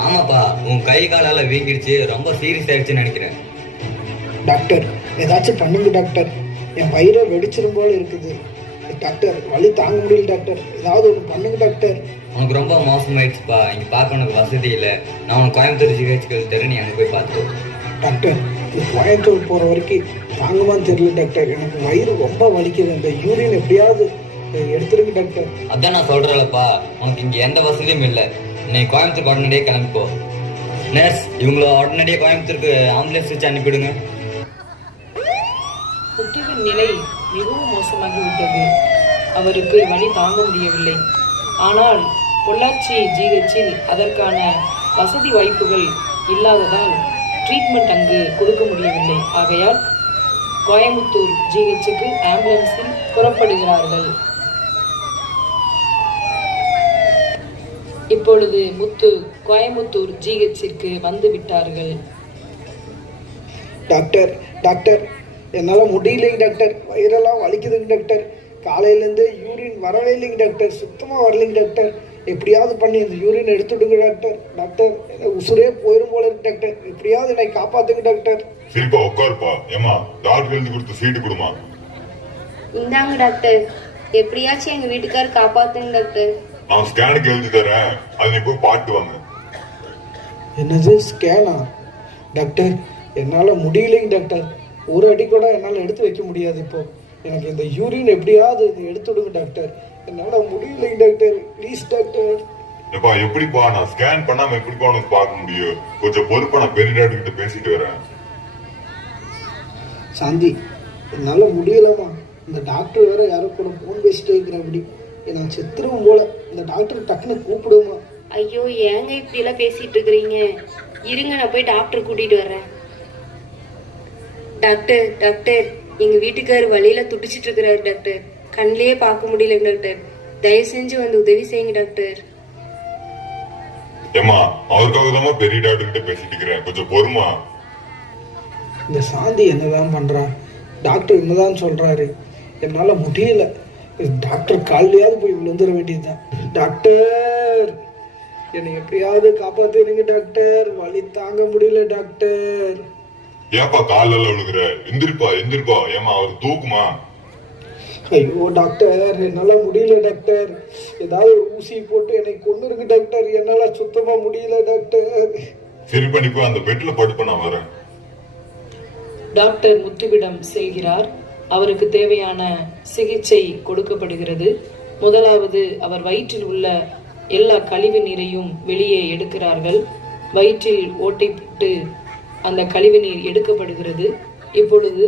ஆமாப்பா, உன் கை காலால வீங்கிடுச்சு, ரொம்ப சீரியஸ் ஆயிடுச்சுன்னு நினைக்கிறேன். டாக்டர் ஏதாச்சும் பண்ணுங்க டாக்டர், என் வயிறை வெடிச்சிரும் போல இருக்குது டாக்டர். வலி தாங்க முடியல டாக்டர், ஏதாவது ஒன்று பண்ணுங்க டாக்டர். உனக்கு ரொம்ப மோசமாயிடுச்சுப்பா. இங்கே பார்க்க உனக்கு வசதி இல்லை. நான் உனக்கு கோயம்புத்தூர் ஜிஹெச்சுக்கு தரேன், நீ அங்கே போய் பார்த்துக்கோ. டாக்டர் இந்த கோயம்புத்தூர் போகிற வரைக்கும் தாங்குமான்னு தெரியல டாக்டர். எனக்கு வயிறு ரொம்ப வலிக்குது. அந்த யூரின் எப்படியாவது எடுத்துருங்க டாக்டர். அதான் நான் சொல்கிறேன்லப்பா, உனக்கு இங்கே எந்த வசதியும் இல்லை. நீ கோயம்புத்தூருக்கு உடனடியே கிளம்பிப்போ. நர்ஸ், இவங்கள உடனடியே கோயம்புத்தூருக்கு ஆம்புலன்ஸ் வச்சு அனுப்பிவிடுங்க. முத்துவின் நிலை மிகவும் மோசமாகிவிட்டது. அவருக்கு வலி தாங்க முடியவில்லை. ஆனால் பொள்ளாச்சி ஜிஹெச்சில் அதற்கான வசதி வாய்ப்புகள் இல்லாததால் ட்ரீட்மெண்ட் அங்கு கொடுக்க முடியவில்லை. ஆகையால் கோயம்புத்தூர் ஜிஹெச்சுக்கு ஆம்புலன்ஸில் புறப்படுகிறார்கள். இப்பொழுது முத்து கோயம்புத்தூர் ஜிஹெச்சிற்கு வந்து விட்டார்கள். டாக்டர் டாக்டர், என்னால் முடியலைங்க டாக்டர். வயிறெல்லாம் வலிக்குதுங்க டாக்டர். காலையிலேருந்து யூரின் வரவே இல்லைங்க டாக்டர், சுத்தமாக வரலைங்க டாக்டர். எப்படியாவது பண்ணி இந்த யூரின் எடுத்துடுங்க டாக்டர். டாக்டர் உசுரே போயிடும் போல இருக்கு டாக்டர். எப்படியாவது என்னை காப்பாத்துங்க டாக்டர். சரிப்பா, உட்காருப்பா. ஏமா டாக்டர் எழுதி கொடுத்த சீட்டு கொடுமா. இந்தாங்க டாக்டர், எப்படியாச்சும் எங்க வீட்டுக்காரர் காப்பாத்துங்க டாக்டர். நான் ஸ்கேனுக்கு எழுதி தரேன், அதை நீ போய் பார்த்து வாங்க. என்னது ஸ்கேனா? டாக்டர் என்னால் முடியலைங்க டாக்டர். ஒரு அடி கூட என்னால் எடுத்து வைக்க முடியாது. இப்போ எனக்கு இந்த யூரின் எப்படியாவது இது எடுத்துடுங்க டாக்டர். என்னால் முடியலைங்க டாக்டர், ப்ளீஸ் டாக்டர். எப்பா எப்படிப்பா, நான் ஸ்கேன் பண்ணாம எப்படிப்பா உனக்கு பார்க்க முடியும்? கொஞ்சம் பொறுப்பா, நான் பெரிய டாக்டர் கிட்ட பேசிட்டு வரேன். சாந்தி, என்னால் முடியலம்மா. இந்த டாக்டர் வேற யாரோ கூட ஃபோன் பேசிட்டே இருக்கிறேன். அப்படி நான் செத்துருவோம் போல. இந்த டாக்டர் டக்குன்னு கூப்பிடுமா. ஐயோ, ஏங்க இப்படி எல்லாம் பேசிட்டு இருக்கிறீங்க? இருங்க, நான் போய் டாக்டர் கூட்டிட்டு வர்றேன். டாக்டர் டாக்டர், எங்க வீட்டுக்காரர் வழியில துடிச்சிட்டு இருக்கிறாரு டாக்டர். கண்ணிலேயே பார்க்க முடியல டாக்டர். தயவு செஞ்சு வந்து உதவி செய்யுங்க டாக்டர். ஏமா, அவருக்காக தான் பெரிய டாக்டர் கிட்ட பேசிட்டு இருக்கிறேன், கொஞ்சம் பொறுமா. இந்த சாந்தி என்னதான் பண்றா? டாக்டர் என்னதான் சொல்றாரு? என்னால முடியல. டாக்டர் காலையாவது போய் விழுந்துட வேண்டியதுதான். டாக்டர் என்னை எப்படியாவது காப்பாத்துறீங்க டாக்டர். வலி தாங்க முடியல டாக்டர். ஏப்பா காலில் விழுகிற? எந்திரிப்பா எந்திரிப்பா. ஏமா அவர் தூக்குமா? ஐயோ டாக்டர், என்னால முடியல டாக்டர். ஏதாவது ஒரு ஊசி போட்டு என்னை கொன்னுருங்க டாக்டர். என்னால சுத்தமா முடியல டாக்டர். சரி பண்ணிப்பா, அந்த பெட்ல படுப்ப, நான் வரேன். டாக்டர் முத்துவிடம் செல்கிறார். அவருக்கு தேவையான சிகிச்சை கொடுக்கப்படுகிறது. முதலாவது அவர் வயிற்றில் உள்ள எல்லா கழிவு நீரையும் வெளியே எடுக்கிறார்கள். வயிற்றில் ஓட்டை போட்டு அந்த கழிவு நீர் எடுக்கப்படுகிறது. இப்பொழுது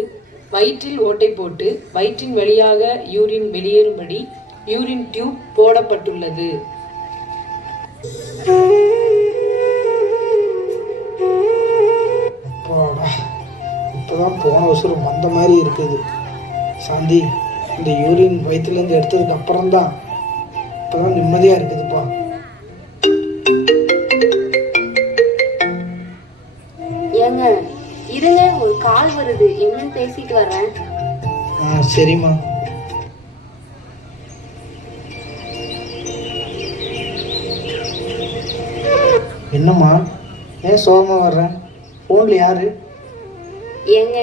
வயிற்றில் ஓட்டை போட்டு வயிற்றின் வழியாக யூரின் வெளியேறும்படி யூரின் டியூப் போடப்பட்டுள்ளது. இப்போதான் போன வருஷம் வந்த மாதிரி இருக்குது. சாந்தி, இந்த யூரின் வயிற்றுலேருந்து எடுத்ததுக்கு அப்புறம்தான் இப்போதான் நிம்மதியாக இருக்குதுப்பா. வருது, என்னன்னு பேசிட்டு வர்றேன். சரிம்மா. என்னம்மா ஏன் சோகமா வர்றேன்? ஃபோன்ல யாரு? ஏங்க,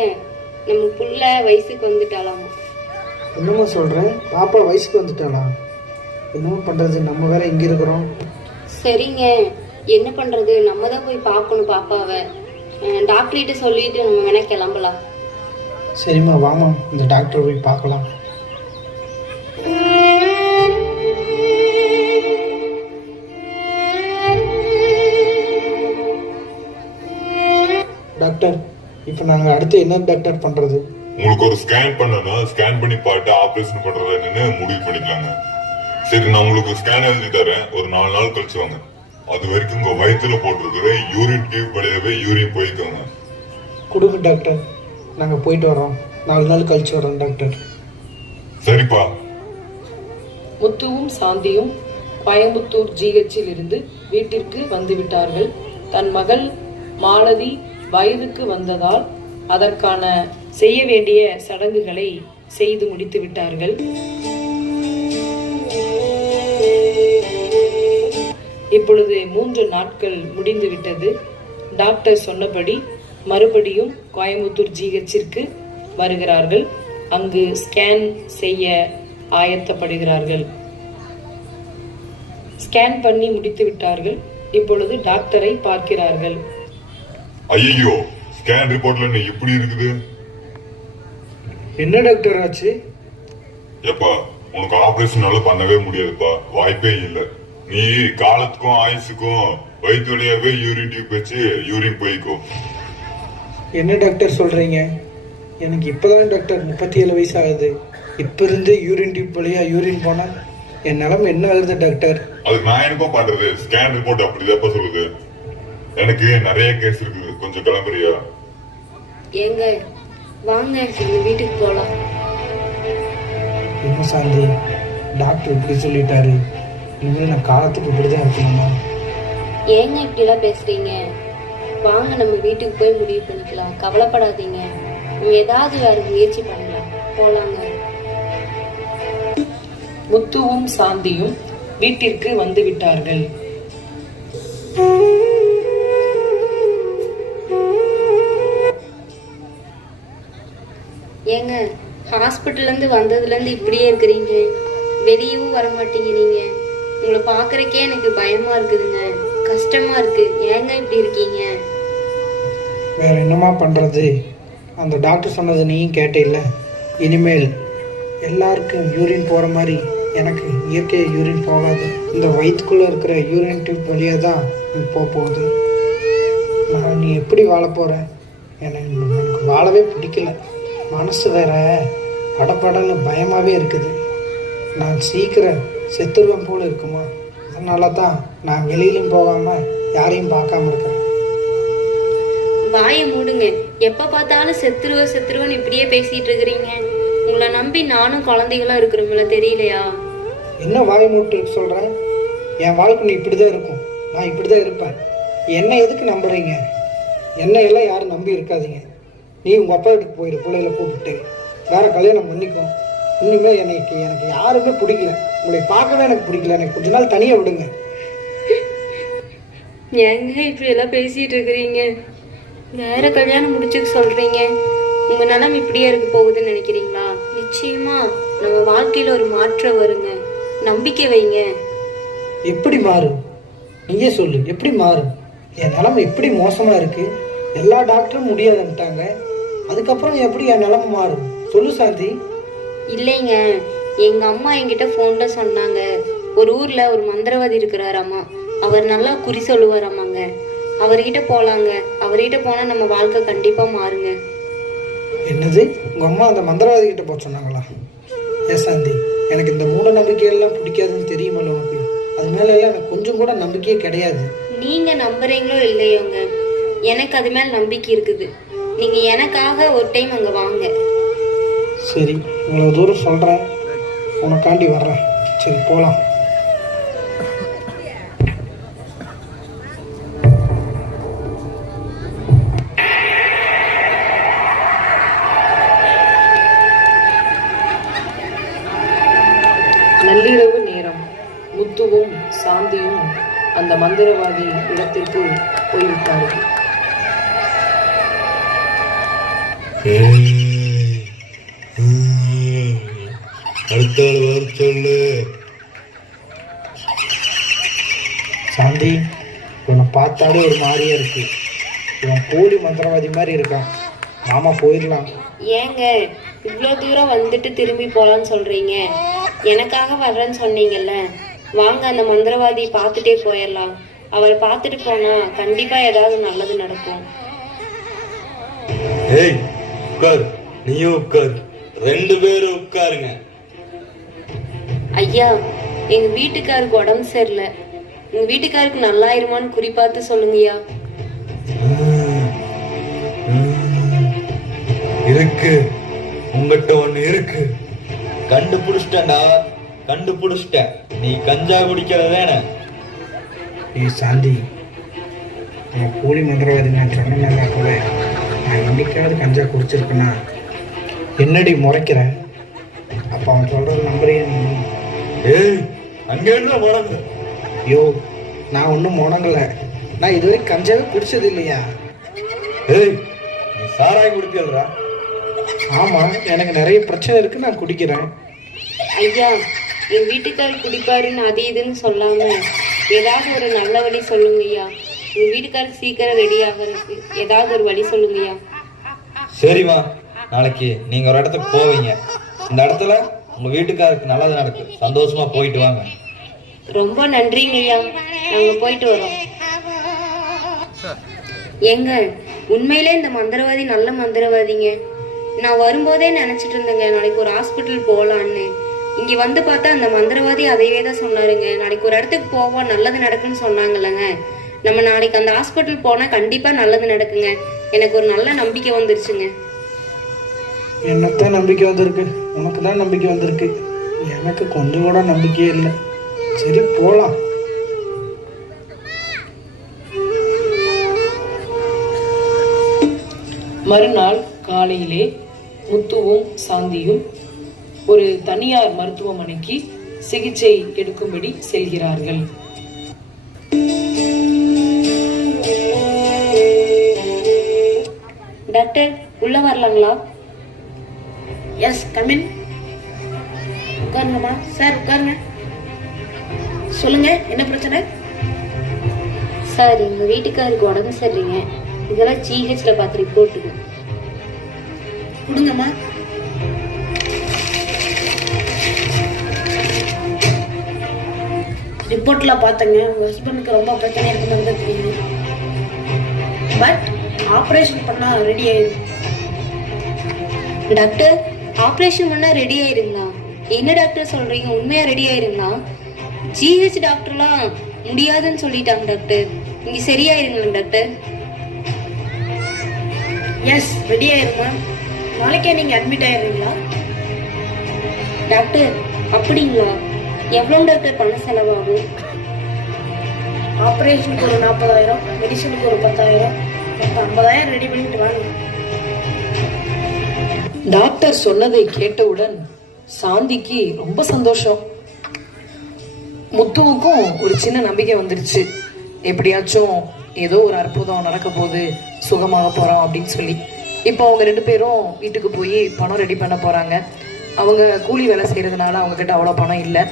நம்ம புள்ள வயசுக்கு வந்துட்டாலாமா? என்னம்மா சொல்கிறேன்? பாப்பா வயசுக்கு வந்துட்டாளா? என்னம்மா பண்ணுறது, நம்ம வேற இங்கே இருக்கிறோம். சரிங்க, என்ன பண்றது, நம்ம தான் போய் பார்க்கணும் பாப்பாவை. டாக்டர்கிட்ட சொல்லிட்டு நம்ம வேணா கிளம்பலாம். சரிம்மா வாமா, இந்த டாக்டரை போய் பார்க்கலாம். டாக்டர், இப்போ நாங்கள் அடுத்து என்ன டாக்டர் பண்ணுறது? உங்களுக்கு ஒரு ஸ்கேன் பண்ணணும், ஸ்கேன் பண்ணி பார்த்து ஆபரேஷன் பண்றது என்னன்னு முடிவு பண்ணிக்கலாங்க. சரி, நான் உங்களுக்கு ஸ்கேன் எழுதி தரேன், ஒரு 4 நாள் கழிச்சு வாங்க. அது வரைக்கும் உங்க வயிற்றுல போட்டிருக்கிற யூரின் டியூப் வழியாவே யூரின் போய்க்கோங்க. கொடுங்க டாக்டர், நாங்கள் போயிட்டு வரோம். 4 நாள் கழிச்சு வரோம் டாக்டர். சரிப்பா. முத்துவும் சாந்தியும் கோயம்புத்தூர் ஜிஹெச்சில் இருந்து வீட்டிற்கு வந்துவிட்டார்கள். தன் மகள் மாலதி வயதுக்கு வந்ததால் அதற்கான செய்ய வேண்டிய சடங்குகளை செய்து முடித்து விட்டார்கள். இப்பொழுது 3 நாட்கள் முடிந்துவிட்டது. டாக்டர் சொன்னபடி மறுபடியும் கோயம்புத்தூர் ஜிஹெச்சிற்கு வருகிறார்கள். அங்கு ஸ்கேன் செய்ய ஆயத்தப்படுகிறார்கள். ஸ்கேன் பண்ணி முடித்து விட்டார்கள். இப்பொழுது டாக்டரை பார்க்கிறார்கள். ஐயோ, ஸ்கேன் ரிப்போர்ட்ல இப்படி இருக்குது. என்ன டாக்டர் ஆச்சு? ஏப்பா, உனக்கு ஆபரேஷனால பண்ணவே முடியாதுப்பா, வாய்ப்பே இல்லை. நீ காலத்துக்கும் ஆயுசுக்கும் வயிற்று வழியாவே யூரின் டியூப் வச்சு யூரின் போய்க்கோ. என்ன டாக்டர் சொல்றீங்க? எனக்கு இப்பதான் டாக்டர் 37 வயசு ஆகுது. இப்ப இருந்து யூரின் டியூப் வழியா யூரின் போனா என் நிலைமை என்ன ஆகுது டாக்டர்? அதுக்கு நான் எனக்கும் பண்றது, ஸ்கேன் ரிப்போர்ட் அப்படிதாப்பா சொல்லுது. எனக்கு நிறைய கேஸ் இருக்குது, கொஞ்சம் கிளம்புறியா? ஏங்க வாங்க, நம்ம வீட்டுக்கு போலாம். என்ன சாந்தி, டாக்டர் இப்படி சொல்லிட்டாரு, இனிமேல் நான் காலத்துக்கு இப்படிதான் இருக்கணுமா? ஏங்க இப்படிலாம் பேசுறீங்க? வாங்க, நம்ம வீட்டுக்கு போய் முடிவு பண்ணிக்கலாம். கவலைப்படாதீங்க, நம்ம ஏதாவது வேற முயற்சி பண்ணலாம். போலாங்க. முத்துவும் சாந்தியும் வீட்டிற்கு வந்து விட்டார்கள். ஏங்க, ஹாஸ்பிட்டல்ல இருந்து வந்ததுல இருந்து இப்படியே இருக்கிறீங்க, வெளியவும் வர மாட்டேங்கிறீங்க. உங்களை பாக்குறக்கே எனக்கு பயமா இருக்குதுங்க, கஷ்டமா இருக்கு. ஏங்க இப்படி இருக்கீங்க? வேற என்னமா பண்றது? அந்த டாக்டர் சொன்னது நீயும் கேட்டில்ல, இனிமேல் எல்லாருக்கும் யூரின் போற மாதிரி எனக்கு இயற்கை யூரின் போகாது. இந்த வயிற்றுக்குள்ள இருக்கிற யூரின் டியூப் வழியா தான் போகுது. நான் நீ எப்படி வாழ போற? எனக்கு வாழவே பிடிக்கல. மனசு வேற படப்படன்னு பயமாவே இருக்குது. நான் சீக்கிரம் செத்துருவேன் போல இருக்குமா? அதனால தான் நான் வெளியிலும் போகாம யாரையும் பார்க்காம இருக்கிறேன். வாயை மூடுங்க. எப்ப பார்த்தாலும் செத்துருவன்னு இப்படியே பேசிட்டு இருக்கிறீங்க. உங்களை நம்பி நானும் குழந்தைகளும் இருக்கிறோம்ல, தெரியலையா? என்ன வாயை மூட்டு சொல்றேன்? என் வாழ்க்கை நீ இப்படிதான் இருக்கும், நான் இப்படிதான் இருப்பேன். என்ன எதுக்கு நம்புறீங்க? என்ன எல்லாம் யாரும் நம்பி இருக்காதீங்க. நீ உங்க அப்பா வீட்டுக்கு போயிரு, பிள்ளைகளை கூப்பிட்டு வேற கல்யாணம் பண்ணிக்கோ. இன்னுமே எனக்கு யாருமே பிடிக்கல, உங்களை பார்க்கவே எனக்கு பிடிக்கல. எனக்கு கொஞ்ச நாள் தனியா விடுங்க. ஏங்க இப்படி எல்லாம் பேசிட்டு இருக்கிறீங்க? வேற கல்யாணம் முடிச்சுக்க சொல்றீங்க. உங்க நிலம் இப்படியே இருக்க போகுதுன்னு நினைக்கிறீங்களா? நிச்சயமா நம்ம வாழ்க்கையில ஒரு மாற்றம் வருங்க, நம்பிக்கை வைங்க. எப்படி மாறும்? நீயே சொல்லு, எப்படி மாறும்? என் நிலைமை எப்படி மோசமா இருக்கு? எல்லா டாக்டரும் முடியாதுன்ட்டாங்க. அதுக்கப்புறம் எப்படி என் நிலைமை மாறும்? சொல்லு சாந்தி. இல்லைங்க, எங்க அம்மா என்கிட்ட போன்ல சொன்னாங்க, ஒரு ஊர்ல ஒரு மந்திரவாதி இருக்கிறாராமா, அவர் நல்லா குறி சொல்லுவாராமாங்க. அவர்கிட்ட போலாங்க. அவர்கிட்ட போனா நம்ம வாழ்க்கை கண்டிப்பா மாறுங்க. என்னது, உங்க அம்மா அந்த மந்திரவாதி கிட்ட போக சொன்னாங்களா? ஏ சாந்தி, எனக்கு இந்த மூட நம்பிக்கையெல்லாம் பிடிக்காதுன்னு தெரியுமல்ல உனக்கு. அது மேல எல்லாம் எனக்கு கொஞ்சம் கூட நம்பிக்கையே கிடையாது. நீங்க நம்புறீங்களோ இல்லையோங்க, எனக்கு அது மேல நம்பிக்கை இருக்குது. நீங்க எனக்காக ஒரு டைம் அங்க வாங்க. சரி, இவ்வளவு தூரம் சொல்றேன், உனக்காண்டி வர்றேன். சரி, போலாம். அந்த மந்திரவாதி இடத்திற்கு போய்விட்டார்கள். சாந்தி, இவனை பார்த்தாலே ஒரு மாதிரியா இருக்கு. இவன் போலி மந்திரவாதி மாதிரி இருக்கான். மாமா போயிடலாம். ஏங்க இவ்வளோ தூரம் வந்துட்டு திரும்பி போகலான்னு சொல்றீங்க? எனக்காக வர்றேன்னு சொன்னீங்கல்ல, வாங்க அந்த மந்திரவாதி பார்த்துட்டே போயிடலாம். அவரை பார்த்துட்டு போனா கண்டிப்பா ஏதாவது நல்லது நடக்கும். ஏய் உட்கார், நீயும் உட்கார், 2 பேரும் உட்காருங்க. ஐயா, எங்க வீட்டுக்காருக்கு உடம்பு சரியில்லை. உங்க வீட்டுக்காருக்கு நல்லாயிருமான்னு குறிப்பாத்து சொல்லுங்கய்யா. இருக்கு, உங்ககிட்ட ஒண்ணு இருக்கு. கண்டுபிடிச்சிட்டா, கண்டுபிடிச்சிட்டேன். நீ கஞ்சா குடிக்கிறதானே? சாந்தி, நான் போலி மந்திரவாதி நான் சொன்னேன்ல, அப்பவே நான் என்னைக்காவது கஞ்சா குடிச்சிருக்கேன்னா? என்னடி முறைக்கிறேன்? அப்போ அவன் சொல்றது நம்புறியா நீ? ஏய், அங்க என்ன முடங்கு? ஐயோ, நான் ஒன்றும் முடங்கலை. நான் இதுவரை கஞ்சாவே குடிச்சது இல்லையா? ஏய், நீ சாராயம் குடிக்கிறா? ஆமாம், எனக்கு நிறைய பிரச்சனை இருக்கு, நான் குடிக்கிறேன். ஐயா, என் வீட்டுக்காரர் குடிப்பாருன்னு அது இதுன்னு சொல்லாம ஏதாவது ஒரு நல்ல வழி சொல்லுங்க ஐயா. உங்க வீட்டுக்காரருக்கு சீக்கிரம் ரெடி ஆகிறதுக்கு ஏதாவது ஒரு வழி சொல்லுங்க ஐயா. சரிம்மா, நாளைக்கு நீங்க ஒரு இடத்துக்கு போவீங்க. இந்த இடத்துல உங்க வீட்டுக்காருக்கு நல்லது நடக்கு. சந்தோஷமா போயிட்டு வாங்க. ரொம்ப நன்றிங்க ஐயா, நாங்க போயிட்டு வரோம். ஏங்க, உண்மையிலே இந்த மந்திரவாதி நல்ல மந்திரவாதிங்க. நான் வரும்போதே நினைச்சிட்டு இருந்தேங்க நாளைக்கு ஒரு ஹாஸ்பிட்டல் போகலான்னு. இங்க வந்து பார்த்தா அந்த மந்திரவாதி அதையே தான் சொன்னாருங்க. நாளைக்கு ஒரு இடத்துக்கு போவோம், நல்லது நடக்குன்னு சொன்னாங்கல்லங்க. நம்ம நாளைக்கு அந்த ஹாஸ்பிட்டல் போனா கண்டிப்பா நல்லது நடக்குங்க. எனக்கு ஒரு நல்ல நம்பிக்கை வந்துருச்சுங்க. என்னத்தான் நம்பிக்கை வந்திருக்கு? உனக்கு தான் நம்பிக்கை வந்திருக்கு. எனக்கு கொஞ்சம் கூட நம்பிக்கையே இல்லை. சரி, போலாம். மறுநாள் காலையிலே முத்துவும் சாந்தியும் ஒரு தனியார் மருத்துவமனைக்கு சிகிச்சை எடுக்கும்படி செல்கிறார்கள். டாக்டர், உள்ள வரலாங்களா? Yes, come in. உட்காருங்கம்மா. சார் உட்காருங்க. சொல்லுங்க, என்ன பிரச்சனை? சார், எங்க வீட்டுக்காருக்கு உடம்பு சரியில்லைங்க. இதெல்லாம் ஜிஹெச்ல பார்த்து ரிப்போர்ட்டுங்க. கொடுங்கம்மா. ரிப்போர்ட்ல பார்த்தங்க, உங்க ஹஸ்பண்டுக்கு ரொம்ப பிரச்சனை இருக்குன்னு தெரியுது. பட் ஆப்ரேஷன் பண்ணா ரெடி ஆயிடும். டாக்டர், ஆப்ரேஷன் பண்ணா ரெடி ஆயிருங்களா? என்ன டாக்டர் சொல்றீங்க? உண்மையா ரெடி ஆயிருங்களா? ஜிஹெச் டாக்டர்லாம் முடியாதுன்னு சொல்லிட்டாங்க டாக்டர். இங்க சரியாயிருங்களா டாக்டர்? எஸ், ரெடி ஆயிருமா. நாளைக்கே நீங்க அட்மிட் ஆயிருங்களா? டாக்டர், அப்படிங்களா? எவ்வளோ டாக்டர் பணம் செலவாகும்? ஆப்ரேஷனுக்கு ஒரு 40,000, மெடிசனுக்கு ஒரு 10,000, மொத்தம் 50,000 ரெடி பண்ணிட்டு வாங்க. டாக்டர் சொன்னதை கேட்டவுடன் சாந்திக்கு ரொம்ப சந்தோஷம். முத்துவுக்கும் ஒரு சின்ன நம்பிக்கை வந்துருச்சு. எப்படியாச்சும் ஏதோ ஒரு அற்புதம் நடக்க போகுது, சுகமாக போகிறோம் அப்படின்னு சொல்லி. இப்போ அவங்க 2 பேரும் வீட்டுக்கு போய் பணம் ரெடி பண்ண போகிறாங்க. அவங்க கூலி வேலை செய்கிறதுனால அவங்கக்கிட்ட அவ்வளோ பணம் இல்லை.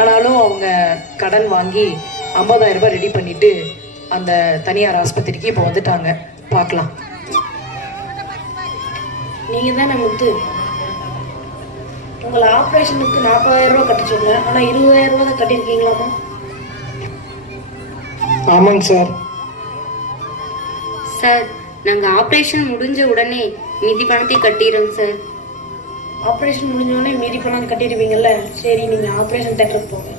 ஆனாலும் அவங்க கடன் வாங்கி 50,000 ரூபாய் ரெடி பண்ணிட்டு அந்த தனியார் ஆஸ்பத்திரிக்கு இப்போ வந்துட்டாங்க. பார்க்கலாம். நீங்க தானே முத்து? உங்களை ஆப்ரேஷனுக்கு 40,000 ரூபா கட்ட சொன்னேன், ஆனால் 20,000 ரூபா தான் கட்டியிருக்கீங்களாமா? ஆமாங்க சார். சார், நாங்கள் ஆப்ரேஷன் முடிஞ்ச உடனே மீதி பணத்தை கட்டிடுறோங்க சார். ஆப்ரேஷன் முடிஞ்ச உடனே மீதி பணம் கட்டிடுவீங்கல்ல? சரி, நீங்கள் ஆப்ரேஷன் தேட்டருக்கு போங்க.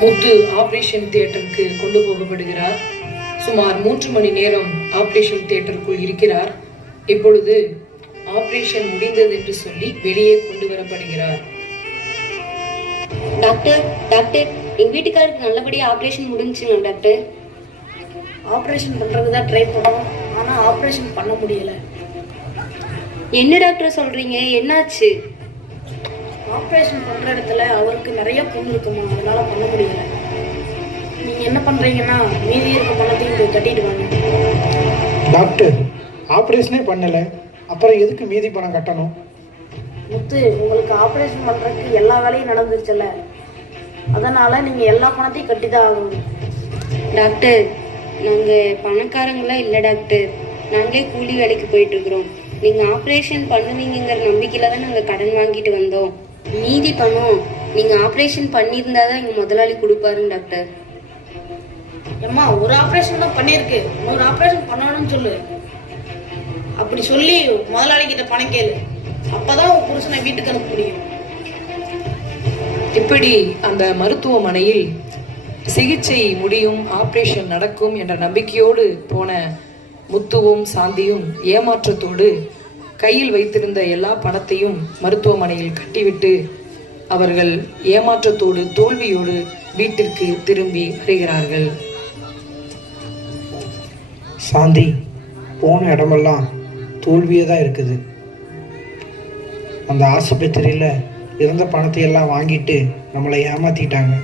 முத்து ஆபரேஷன் தியேட்டருக்கு கொண்டு போகப்படுகிறார். சுமார் 3 மணி நேரம் ஆபரேஷன் தியேட்டருக்குள் இருக்கிறார். இப்பொழுது ஆபரேஷன் முடிந்தது என்று சொல்லி வெளியே கொண்டு வரப்படுகிறார். டாக்டர், டாக்டர், எங்க வீட்டுக்காருக்கு நல்லபடியா ஆபரேஷன் முடிஞ்சுங்க டாக்டர். ஆப்ரேஷன் பண்ணுறதுக்கு தான் ட்ரை பண்ணோம், ஆனால் ஆப்ரேஷன் பண்ண முடியலை. என்ன டாக்டர் சொல்றீங்க? என்னாச்சு? ஆப்ரேஷன் பண்ணுற இடத்துல அவருக்கு நிறைய புண்ணு இருக்குமா, அதனால பண்ண முடியலை. நீங்கள் நீங்க என்ன பண்றீங்கன்னா மீதி இருக்க பணத்தையும் போய் கட்டிட்டு வாங்க. டாக்டர், ஆப்ரேஷனே பண்ணலை, அப்புறம் எதுக்கு மீதி பணம் கட்டணும்? முத்து, உங்களுக்கு ஆப்ரேஷன் பண்றதுக்கு எல்லா வேலையும் நடந்துருச்சுல்ல, அதனால நீங்க எல்லா பணத்தையும் கட்டி தான் ஆகணும். டாக்டர், நாங்கள் பணக்காரங்களாம் இல்லை டாக்டர், நாங்களே கூலி வேலைக்கு போயிட்டு இருக்கிறோம். நீங்கள் ஆப்ரேஷன் பண்ணுவீங்கிற நம்பிக்கையில் தான் நாங்கள் கடன் வாங்கிட்டு வந்தோம். மீதி பணம் நீங்கள் ஆப்ரேஷன் பண்ணியிருந்தா தான் எங்கள் முதலாளி கொடுப்பாருங்க டாக்டர். ஏம்மா, ஒரு ஆப்ரேஷன் தான் பண்ணியிருக்கு, இன்னொரு ஆப்ரேஷன் பண்ணணும்னு சொல்லு. அப்படி சொல்லி முதலாளி கிட்ட பணம் கேளு, அப்பதான் உன் புருஷனை வீட்டுக்கு அனுப்ப முடியும். இப்படி அந்த மருத்துவமனையில் சிகிச்சை முடியும், ஆபரேஷன் நடக்கும் என்ற நம்பிக்கையோடு போன முத்துவும் சாந்தியும் ஏமாற்றத்தோடு கையில் வைத்திருந்த எல்லா பணத்தையும் மருத்துவமனையில் கட்டிவிட்டு அவர்கள் ஏமாற்றத்தோடு தோல்வியோடு வீட்டிற்கு திரும்பி வருகிறார்கள். சாந்தி, போன இடமெல்லாம் தோல்வியே தான் இருக்குது. அந்த ஆஸ்பத்திரியில் இருந்த பணத்தை எல்லாம் வாங்கிட்டு நம்மளை ஏமாத்திட்டாங்க.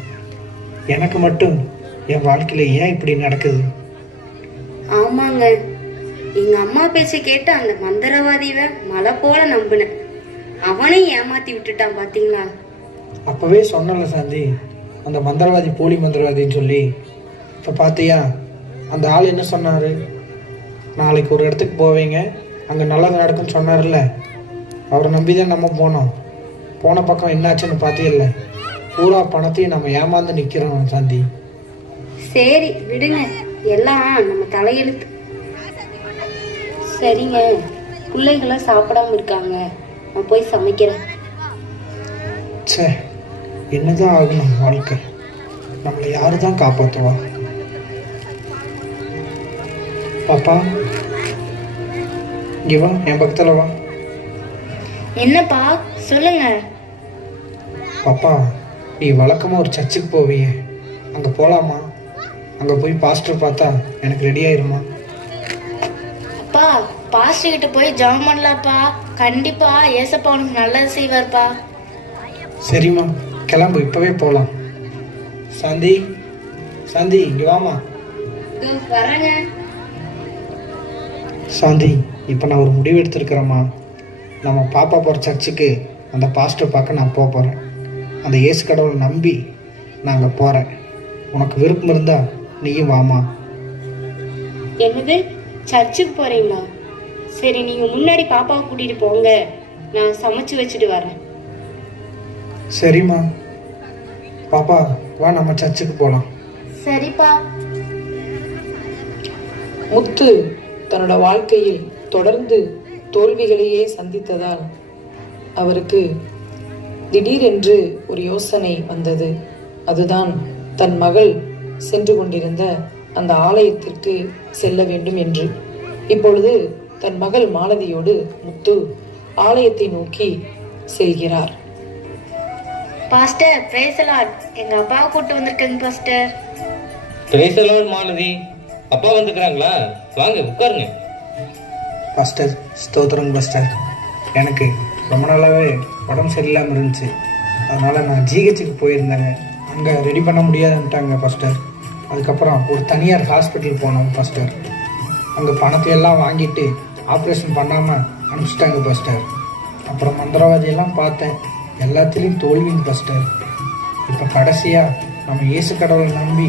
எனக்கு மட்டும் என் வாழ்க்கையில் ஏன் இப்படி நடக்குது? ஆமாங்க, எங்கள் அம்மா பேச்சை கேட்டு அந்த மந்திரவாதியை மலை போல நம்பினேன், அவனையும் ஏமாத்தி விட்டுட்டான் பார்த்தீங்களா? அப்போவே சொன்னல சாந்தி, அந்த மந்திரவாதி போலி மந்திரவாதின்னு சொல்லி. இப்போ பார்த்தியா, அந்த ஆள் என்ன சொன்னார்? நாளைக்கு ஒரு இடத்துக்கு போவீங்க, அங்கே நல்லது நடக்குன்னு சொன்னார்ல, அவரை நம்பி தான் நம்ம போனோம். போன பக்கம் என்னாச்சுன்னு பார்த்தியல்ல, பூரா பணத்தையும் நம்ம ஏமாந்து நிற்கிறோம் சாந்தி. சரி விடுங்க, எல்லாம் நம்ம தலையெழுத்து. சரிங்க, பிள்ளைகளாம் சாப்பிடாம இருக்காங்க, நான் போய் சமைக்கிறேன். சே, என்னதான் ஆகும் நம்ம வாழ்க்கை? நம்மளை யாரு தான் காப்பாற்றுவா? பாப்பா, இங்கே வா, என் பக்கத்தில் வா. என்னப்பா சொல்லுங்க. பாப்பா, நீ வழக்கமாக ஒரு சர்ச்சுக்கு போவியே, அங்கே போகலாமா? அங்கே போய் பாஸ்டர் பார்த்தா எனக்கு ரெடி ஆயிருமா? அப்பா, பாஸ்டர் கிட்ட போய் ஜெபம் பண்ணலாப்பா, கண்டிப்பா ஏசப்பா உனக்கு நல்லது செய்வார்ப்பா. சரிம்மா, கிளம்பு, இப்போவே போகலாம். சாந்தி, சாந்தி, இங்கே வாமா. வரேங்க. சாந்தி, இப்போ நான் ஒரு முடிவு எடுத்துருக்கிறேம்மா. நம்ம பாப்பா போகிற சர்ச்சுக்கு அந்த பாஸ்டர் பார்க்க நான் போகிறேன். அந்த இயேசு கடவுளை நம்பி நான் அங்கே போகிறேன். உனக்கு விருப்பம் இருந்தால் நீயும் வாமா. என்னது, சர்ச்சுக்கு போறீங்களா? சரி, நீங்க முன்னாடி பாப்பாவை கூட்டிட்டு போங்க, நான் சமைச்சு வச்சுட்டு வரேன். சரிம்மா. பாப்பா, வா, நம்ம சர்ச்சுக்கு போகலாம். சரிப்பா. முத்து தன்னோட வாழ்க்கையில் தொடர்ந்து தோல்விகளையே சந்தித்ததால் அவருக்கு திடீரென்று ஒரு யோசனை வந்தது. அதுதான் தன் மகள் சென்று கொண்டிருந்த அந்த ஆலயத்திற்கு செல்ல வேண்டும் என்று. இப்பொழுது தன் மகள் மாலதியோடு முத்து ஆலயத்தை நோக்கி செல்கிறார். Pastor, praise the lord. எங்க அப்பாவை கூட்டு வந்திருக்கேங்க pastor. Praise the lord Malathi, அப்பா வந்துக்கிறாங்களா? வாங்க உட்காருங்க. பாஸ்டர், ஸ்தோத்திரம் பாஸ்டர். எனக்கு ரொம்ப நாளாகவே உடம்பு சரியில்லாமல் இருந்துச்சு. அதனால் நான் ஜிஹெச்சுக்கு போயிருந்தேங்க. அங்கே ரெடி பண்ண முடியாதுன்ட்டாங்க பாஸ்டர். அதுக்கப்புறம் ஒரு தனியார் ஹாஸ்பிட்டல் போனோம் பாஸ்டர். அங்கே பணத்தையெல்லாம் வாங்கிட்டு ஆப்ரேஷன் பண்ணாமல் அனுப்பிச்சிட்டாங்க பாஸ்டர். அப்புறம் மந்திரவாதியெல்லாம் பார்த்தேன், எல்லாத்துலேயும் தோல்விங்க பாஸ்டர். இப்போ கடைசியாக நம்ம இயேசு கடவுளை நம்பி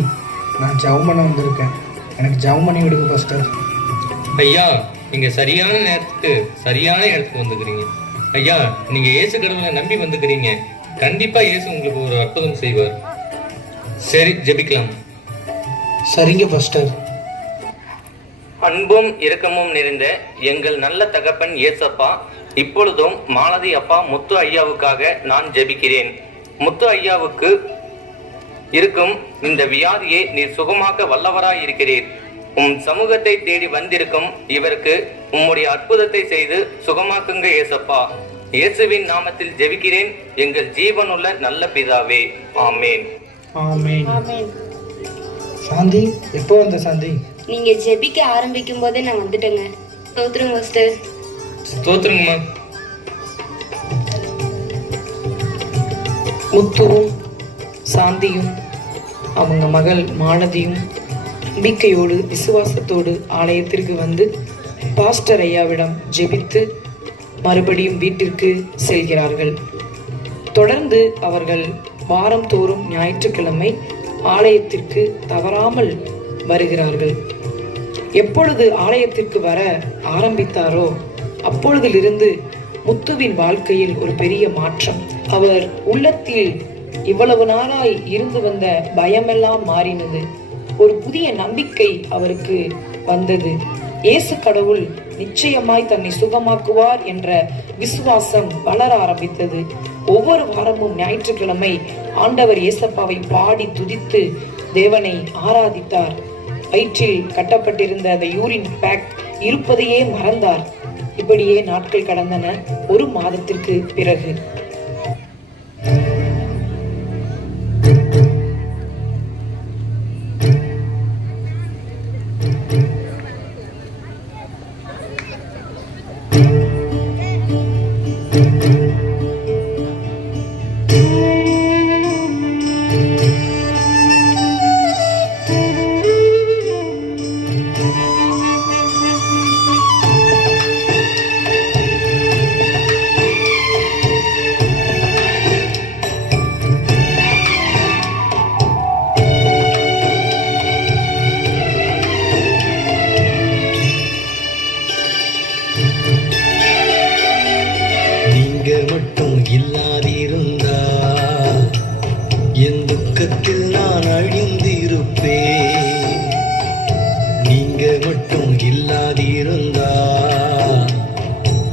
நான் ஜெபம் பண்ண வந்திருக்கேன். எனக்கு ஜெபம் பண்ணி விடுங்க பாஸ்டர். ஐயா, நீங்க சரியான நேரத்துக்கு சரியான இடத்துக்கு வந்துக்கிறீங்க. ஐயா, நீங்க இயேசு கடவுளை நம்பி வந்துக்கிறீங்க. கண்டிப்பா இயேசு உங்களுக்கு ஒரு அற்புதம் செய்வார். சரி, ஜெபிக்கலாம். சரிங்க பாஸ்டர். அன்பும் இரக்கமும் நிறைந்த எங்கள் நல்ல தகப்பன் இயேசப்பா, இப்பொழுதும் மாலதி அப்பா முத்து ஐயாவுக்காக நான் ஜெபிக்கிறேன். முத்து ஐயாவுக்கு இருக்கும் இந்த வியாதியை நீர் சுகமாக்க வல்லவராய் இருக்கிறீர். உம் சமூகத்தை தேடி வந்திருக்கும் இவருக்கு உம்முடைய அற்புதத்தை செய்து சுகமாக்குங்க ஏசப்பா. இயேசுவின் நாமத்தில் ஜெபிக்கிறேன் எங்கள் ஜீவனுள்ள நல்ல பிதாவே, ஆமேன். ஆமேன். சாந்தி, எப்போ வந்த சாந்தி? நீங்க ஜெபிக்க ஆரம்பிக்கும் போதே நான் வந்துட்டேங்க. ஸ்தோத்திரம் பாஸ்டர். ஸ்தோத்திரங்கம்மா. முத்துவும் சாந்தியும் அவங்க மகள் மாலதியும் நம்பிக்கையோடு விசுவாசத்தோடு ஆலயத்திற்கு வந்து பாஸ்டர் ஐயாவிடம் ஜெபித்து மறுபடியும் வீட்டிற்கு செல்கிறார்கள். தொடர்ந்து அவர்கள் வாரந்தோறும் ஞாயிற்றுக்கிழமை ஆலயத்திற்கு தவறாமல் வருகிறார்கள். எப்பொழுது ஆலயத்திற்கு வர ஆரம்பித்தாரோ அப்பொழுதிலிருந்து முத்துவின் வாழ்க்கையில் ஒரு பெரிய மாற்றம். அவர் உள்ளத்தில் இவ்வளவு நாளாய் இருந்து வந்த பயமெல்லாம் மாறினது. ஒரு புதிய நம்பிக்கை அவருக்கு வந்தது. இயேசு கடவுள் நிச்சயமாய் தன்னை சுகமாக்குவார் என்ற விசுவாசம் வளர ஆரம்பித்தது. ஒவ்வொரு வாரமும் ஞாயிற்றுக்கிழமை ஆண்டவர் இயேசப்பாவை பாடி துதித்து தேவனை ஆராதித்தார். வயிற்றில் கட்டப்பட்டிருந்த அந்த யூரின் பேக் இருப்பதையே மறந்தார். இப்படியே நாட்கள் கடந்தன. ஒரு மாதத்திற்கு பிறகு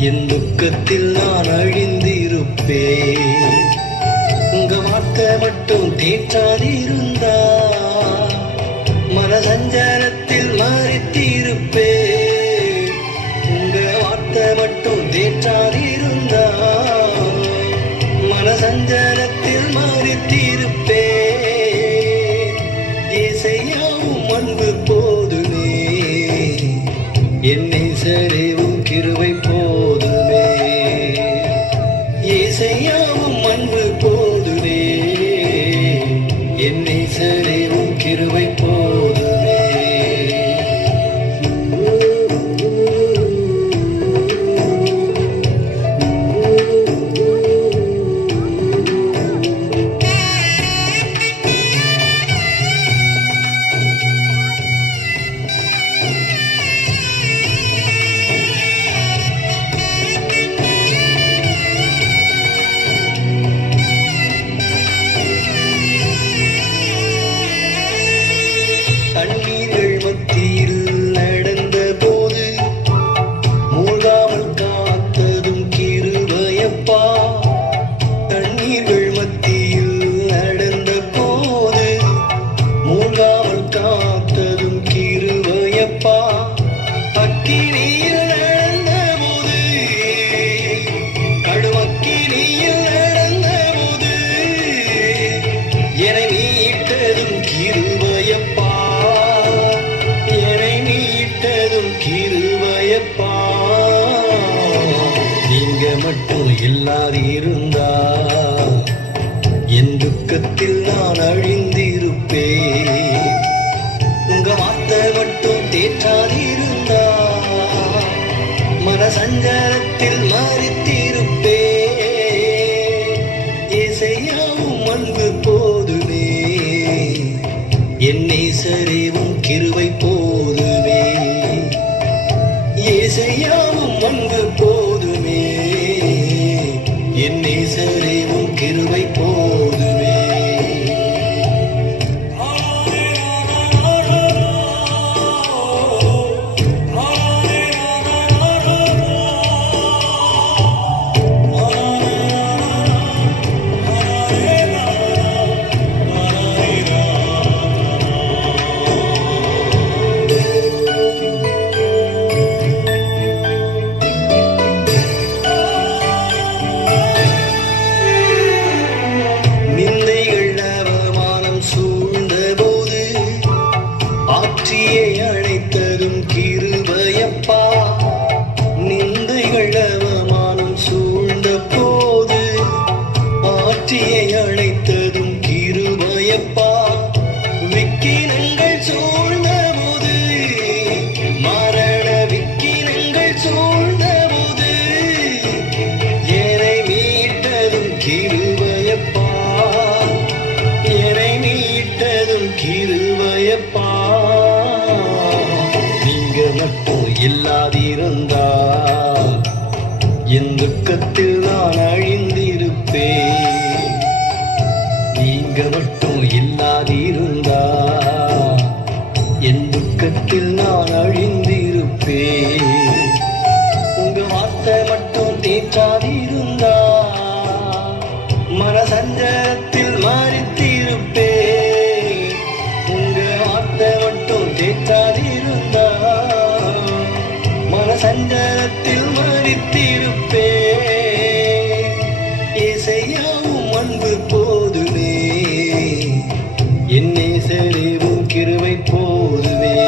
என் துக்கத்தில் நான் அழிந்திருப்பேன். உங்க வார்த்தை மட்டும் தேற்றாதிருந்தா மனசஞ்சலத்தில் மறித்திருப்பேன். உங்க வார்த்தை மட்டும் தேற்றாதிருந்தா மனசஞ்சலத்தில் மறித்திருப்பேன். இசையாவும் அன்பு போதுமே, என்னை சரிவும் கிருபை போதுமே. இசையாவும் அன்பு போதுமே, என்னை சரிவும் கிருபை போதுமே. தண்ணீர்கள் மத்தியில் நடந்த போது மூழ்காமல் காத்ததும் கிருபையப்பா. தண்ணீர்கள் மத்தியில் நடந்த போது மூழ்காமல் காத்ததும் கிருபையப்பா. அக்கினியில் நடந்த போது, கடுமக்கினியில் நடந்த போது என்னை மீட்டதும் கிருபையப்பா. கிருபையப்பா. நீங்க மட்டும் இல்லாதிருந்தா என் துக்கத்தில் நான் அழிந்திருப்பேன். உங்க வார்த்தை மட்டும் தேற்றாதிருந்தா மனசஞ்சலத்தில் மறித்திருப்பேன். இசையாவும் அன்பு போதுமே, என்னை சரிவும் கிருபை போதுமே. இசையாவும் அன்பு போதுமே, என்னை சரிவும் கிருபை போதுமே. கிருபையப்பா, என்னை மீட்டதும் கிருபையப்பா. நீங்க மட்டும் இல்லாதிருந்தா என் துக்கத்தில் நான் அழிந்திருப்பேன். நீங்க மட்டும் இல்லாதிருந்தா என் துக்கத்தில் நான் அழிந்திருப்பேன். உங்க வார்த்தை மட்டும் தேற்றாதிருந்தா மனசஞ்சலத்தில் மறித்திருப்பேன். உங்க வார்த்தை மட்டும் தேற்றாதிருந்தா மனசஞ்சலத்தில் மறித்திருப்பேன். இசையாவும் அன்பு போதுமே, என்னை செறிவும் கிருபை போதுமே.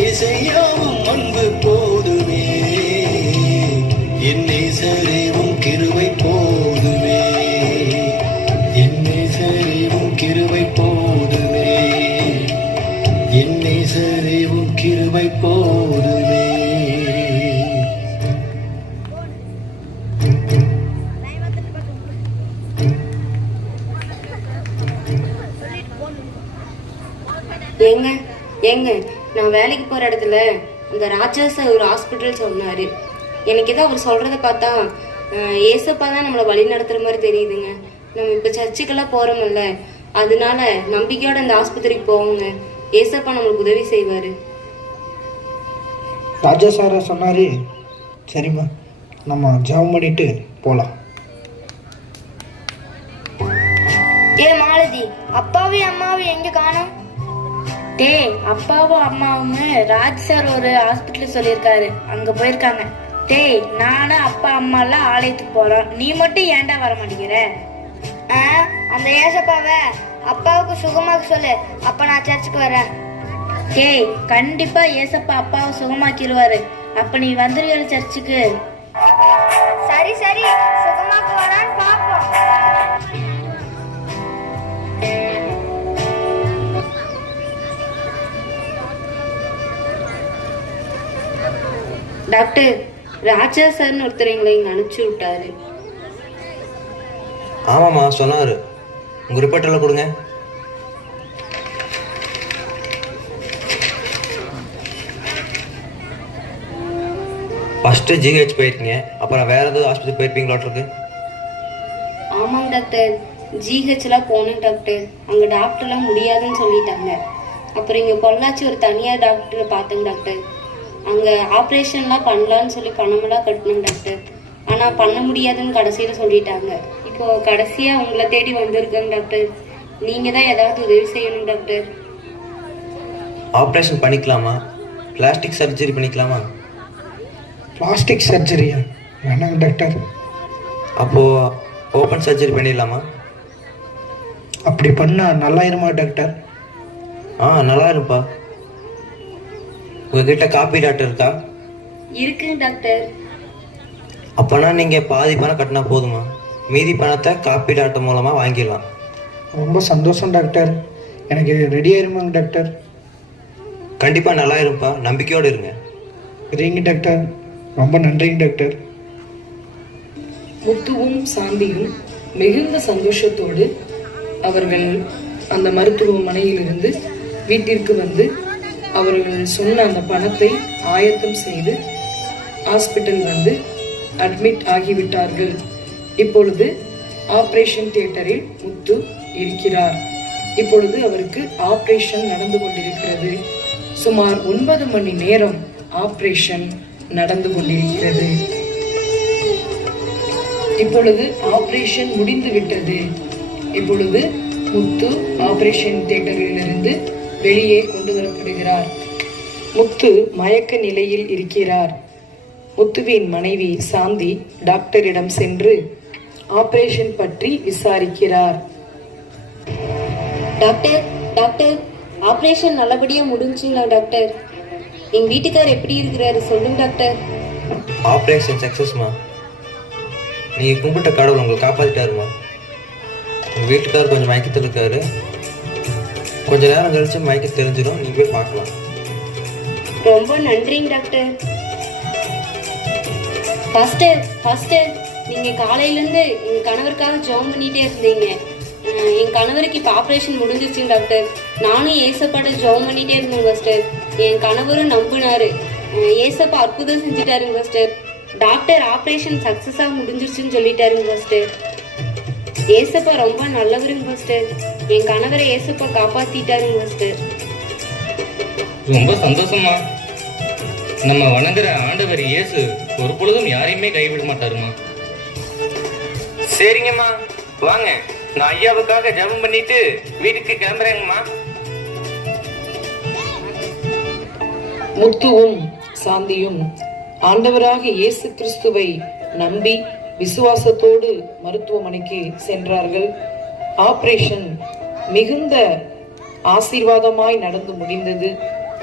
இசையாவும் அன்பு போதுமே, என்னை செறிவும் கிருபை போதுமே. என்னை செறிவும் கிருபை போதுமே, என்னை செறிவும் கிருபை போதுமே. ஏங்க ஏங்க நான் வேலைக்கு போற இடத்துல அந்த ராஜா சார் ஒரு ஹாஸ்பிட்டல் சொன்னாரு. எனக்கு ஏதோ அவர் சொல்றத பார்த்தா ஏசப்பா தான் நம்மளை வழி நடத்துற மாதிரி தெரியுதுங்க. நம்ம இப்ப சர்ச்சுக்கெல்லாம் போறோம்ல, அதனால நம்பிக்கையோட அந்த ஆஸ்பத்திரிக்கு போவோங்க. ஏசப்பா நம்மளுக்கு உதவி செய்வாரு. ராஜா சார சொன்னாரு. சரிம்மா, நம்ம ஜெபம் பண்ணிட்டு போலாம். ஏ மாலதி, அப்பாவையும் அம்மாவையும் எங்க காணோம்? டேய், அப்பாவும் அம்மாவும் ராஜ் சார் ஒரு ஹாஸ்பிட்டல் சொல்லியிருக்காரு, அங்க போயிருக்காங்க. டேய், நானும் அப்பா அம்மா எல்லாம் ஆலயத்துக்கு போறோம், நீ மட்டும் ஏன்டா வர மாட்டேங்கிற? அந்த ஏசப்பாவை அப்பாவுக்கு சுகமாக்க சொல்லு, அப்ப நான் சர்ச்சுக்கு வரேன். டேய், கண்டிப்பா ஏசப்பா அப்பாவை சுகமாக்கிடுவாரு, அப்ப நீ வந்துருவிய சர்ச்சுக்கு? சரி சரி, சுகமாக்க வரான்னு பாப்போம். டாக்டர், ராஜா சார்னு ஒருத்தர் எங்களை இங்க அனுப்பிச்சு விட்டாரு. ஆமாம்மா சொன்னார். உங்கள் ரிப்போர்ட்டெல்லாம் கொடுங்க. ஃபஸ்ட்டு ஜிஹெச் போயிருக்கீங்க, அப்புறம் வேறு ஏதாவது ஹாஸ்பிட்டல் போயிருப்பீங்களாட்டிருக்கு? ஆமாங்க டாக்டர், ஜிஹெச்லாம் போனேன் டாக்டர். அங்கே டாக்டர்லாம் முடியாதுன்னு சொல்லிட்டாங்க. அப்புறம் இங்கே பொள்ளாச்சி ஒரு தனியார் டாக்டரை பார்த்தேங்க டாக்டர். அங்கே ஆப்ரேஷன்லாம் பண்ணலான்னு சொல்லி பணமெல்லாம் கட்டணும் டாக்டர். ஆனால் பண்ண முடியாதுன்னு கடைசியில் சொல்லிட்டாங்க. இப்போது கடைசியாக உங்களை தேடி வந்திருக்கேங்க டாக்டர். நீங்கள் தான் ஏதாவது உதவி செய்யணும் டாக்டர். ஆப்ரேஷன் பண்ணிக்கலாமா? பிளாஸ்டிக் சர்ஜரி பண்ணிக்கலாமா? பிளாஸ்டிக் சர்ஜரியா? வேணாங்க டாக்டர். அப்போது ஓப்பன் சர்ஜரி பண்ணிடலாமா? அப்படி பண்ணால் நல்லாயிருமா டாக்டர்? நல்லா இருப்பா. உங்ககிட்ட காப்பி டாக்டர் இருக்கா? இருக்குங்க டாக்டர். அப்போனா நீங்கள் பாதி பணம் கட்டினா போதுமா? மீதி பணத்தை காப்பி டாக்டர் மூலமாக வாங்கிடலாம். ரொம்ப சந்தோஷம் டாக்டர். எனக்கு ரெடி ஆயிருமாங்க டாக்டர்? கண்டிப்பாக நல்லா இருப்பா, நம்பிக்கையோடு இருங்க. சரிங்க டாக்டர், ரொம்ப நன்றிங்க டாக்டர். முத்துவும் சாந்தியும் மிகுந்த சந்தோஷத்தோடு அவர்கள் அந்த மருத்துவமனையிலிருந்து வீட்டிற்கு வந்து அவர்கள் சொன்ன அந்த பணத்தை ஆயத்தம் செய்து ஹாஸ்பிட்டல் வந்து அட்மிட் ஆகிவிட்டார்கள். இப்பொழுது ஆபரேஷன் தியேட்டரில் முத்து இருக்கிறார். இப்பொழுது அவருக்கு ஆபரேஷன் நடந்து கொண்டிருக்கிறது. சுமார் 9 மணி நேரம் ஆபரேஷன் நடந்து கொண்டிருக்கிறது. இப்பொழுது ஆபரேஷன் முடிந்து விட்டது. இப்பொழுது முத்து ஆபரேஷன் தியேட்டரிலிருந்து வெளியே கொண்டு வரப்படுகிறார். முத்து மயக்க நிலையில் இருக்கிறார். முத்துவின் மனைவி சாந்தி டாக்டரிடம் சென்று ஆபரேஷன் பற்றி விசாரிக்கிறார். டாக்டர் டாக்டர், ஆபரேஷன் நல்லபடியா முடிஞ்சுங்களா டாக்டர்? எங்க வீட்டுக்கார் எப்படி இருக்கிறாரு சொல்லுங்க டாக்டர். ஆப்ரேஷன் சக்ஸஸ்மா. நீங்கள் கும்பிட்ட கடவுள் உங்களை காப்பாற்றிட்டாருமா. உங்கள் வீட்டுக்காரர் கொஞ்சம் மயக்கத்தில் இருக்காரு. கொஞ்ச நேரம் கழிச்சு மயக்கம் தெரிஞ்சிடும், நீங்கள் போய் பார்க்கலாம். ரொம்ப நன்றிங்க டாக்டர். ஃபர்ஸ்ட் நீங்க காலையில இருந்து என் கணவருக்காக ஜெபம் பண்ணிட்டே இருந்தீங்க. என் கணவருக்கு இப்போ ஆப்ரேஷன் முடிஞ்சிருச்சுங்க டாக்டர். நானும் ஏசப்பாட்ட ஜெபம் பண்ணிட்டே இருந்தேன் பாஸ்டர். என் கணவரும் நம்பினாரு. ஏசப்பா அற்புதம் செஞ்சுட்டாருங்க பாஸ்டர். டாக்டர் ஆப்ரேஷன் சக்சஸாக முடிஞ்சிருச்சுன்னு சொல்லிட்டாருங்க பாஸ்டர். ஏசப்பா ரொம்ப நல்லவருங்க பாஸ்டர். என் கணவரை ஏசப்பா காப்பாத்திட்டாருங்க பாஸ்டர். ரொம்ப சந்தோஷமா. நம்ம வணங்குற ஆண்டவர் இயேசு ஒரு பொழுதும் யாரையுமே கைவிட மாட்டாருமா. சரிங்கம்மா, வாங்க, நான் ஐயாவுக்காக ஜெபம் பண்ணிட்டு வீட்டுக்கு கிளம்புறேங்கம்மா. முத்துவும் சாந்தியும் ஆண்டவராக இயேசு கிறிஸ்துவை நம்பி விசுவாசத்தோடு மருத்துவமனைக்கு சென்றார்கள். ஆபரேஷன் மிகுந்த ஆசீர்வாதமாய் நடந்து முடிந்தது.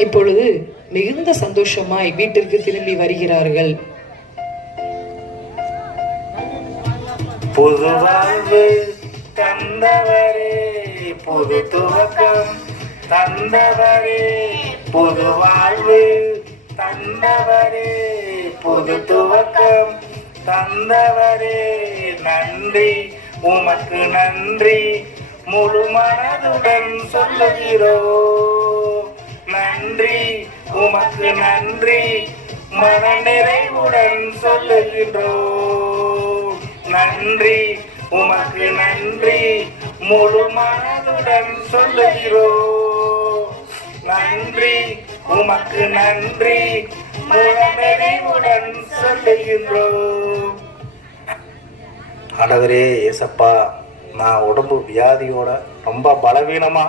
இப்பொழுது மிகுந்த சந்தோஷமாய் வீட்டிற்கு திரும்பி வருகிறார்கள். புது வாழ்வு தந்தவரே, புது துவக்கம் தந்தவரே, புது வாழ்வு தந்தவரே, புது துவக்கம் தந்தவரே, நன்றி உமக்கு நன்றி முழு மனதுடன் சொல்லுகிறோம். நன்றி உமக்கு நன்றி மன நிறைவுடன் சொல்லுகின்றோம். நன்றி உமக்கு நன்றி முழு மனதுடன் சொல்லுகிறோம். நன்றி உமக்கு நன்றி முழு நிறைவுடன் சொல்லுகின்றோம். ஆண்டவரே ஏசப்பா, நான் உடம்பு வியாதியோட ரொம்ப பலவீனமா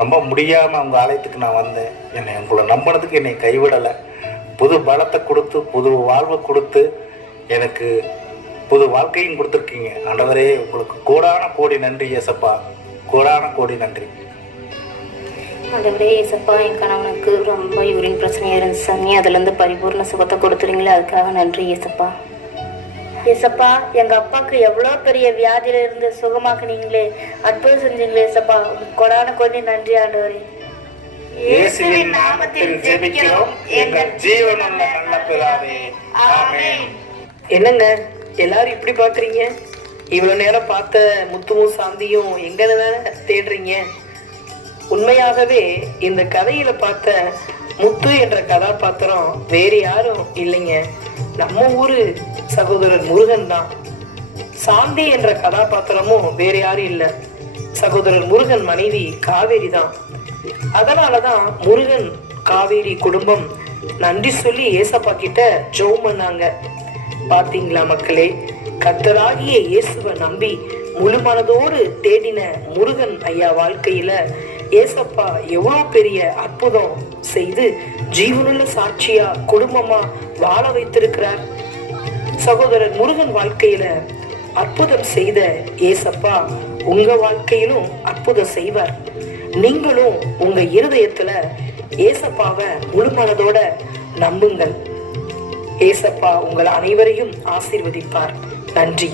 ரொம்ப முடியாம உங்க ஆலயத்துக்கு நான் வந்தேன். என்னை உங்களை நம்பினதுக்கு என்னை கைவிடலை. புது பலத்தை கொடுத்து புது வாழ்வை கொடுத்து எனக்கு புது வாழ்க்கையும் கொடுத்துருக்கீங்க. ஆண்டவரே உங்களுக்கு கோடான கோடி நன்றி ஏசப்பா, கோடான கோடி நன்றி. ஆண்டவரே ஏசப்பா, என் கணவனுக்கு ரொம்ப யூரின் பிரச்சனையாக இருந்துச்சு சாமி. அதுலேருந்து பரிபூர்ண சுகத்தை கொடுத்துறீங்களே, அதுக்காக நன்றி ஏசப்பா. ஏசப்பா, எங்கள் அப்பாவுக்கு எவ்வளோ பெரிய வியாதியில இருந்து சுகமாக்குனீங்களே, அற்புதம் செஞ்சீங்களே ஏசப்பா, கொடான கொடி நன்றி ஆண்டவரே. இயேசுவின் நாமத்தில் ஜெபிக்கிறோம் எங்கள் ஜீவனுள்ள நல்ல பிதாவே, ஆமென். என்னங்க எல்லாரும் இப்படி பாக்குறீங்க? இவ்வளவு நேரம் பார்த்த முத்துவும் சாந்தியும் எங்க வேற தேடுறீங்க? உண்மையாகவே இந்த கதையில பார்த்த முத்து என்ற கதாபாத்திரம் வேறு யாரும் இல்லைங்க, நம்ம ஊரு சகோதரர் முருகன் தான். சாந்தி என்ற கதாபாத்திரமும் வேறு யாரும் இல்லை, சகோதரர் முருகன் மனைவி காவேரி தான். அதனாலதான் முருகன் காவேரி குடும்பம் நன்றி சொல்லி ஏசப்பா கிட்ட ஜெபம் பண்ணாங்க. பாத்தீங்களா மக்களே, கர்த்தராகிய இயேசுவை நம்பி முழு மனதோடு தேடின முருகன் ஐயா வாழ்க்கையில ஏசப்பா எவ்வளவு பெரிய அற்புதம் செய்து ஜீவனுள்ள சாட்சியா குடும்பமா வாழ வைத்திருக்கிறார். சகோதரர் முருகன் வாழ்க்கையில அற்புதம் செய்த ஏசப்பா உங்க வாழ்க்கையிலும் அற்புதம் செய்வார். நீங்களும் உங்க இருதயத்துல ஏசப்பாவை முழு மனதோட நம்புங்கள். ஏசப்பா உங்கள் அனைவரையும் ஆசீர்வதிப்பார். நன்றி.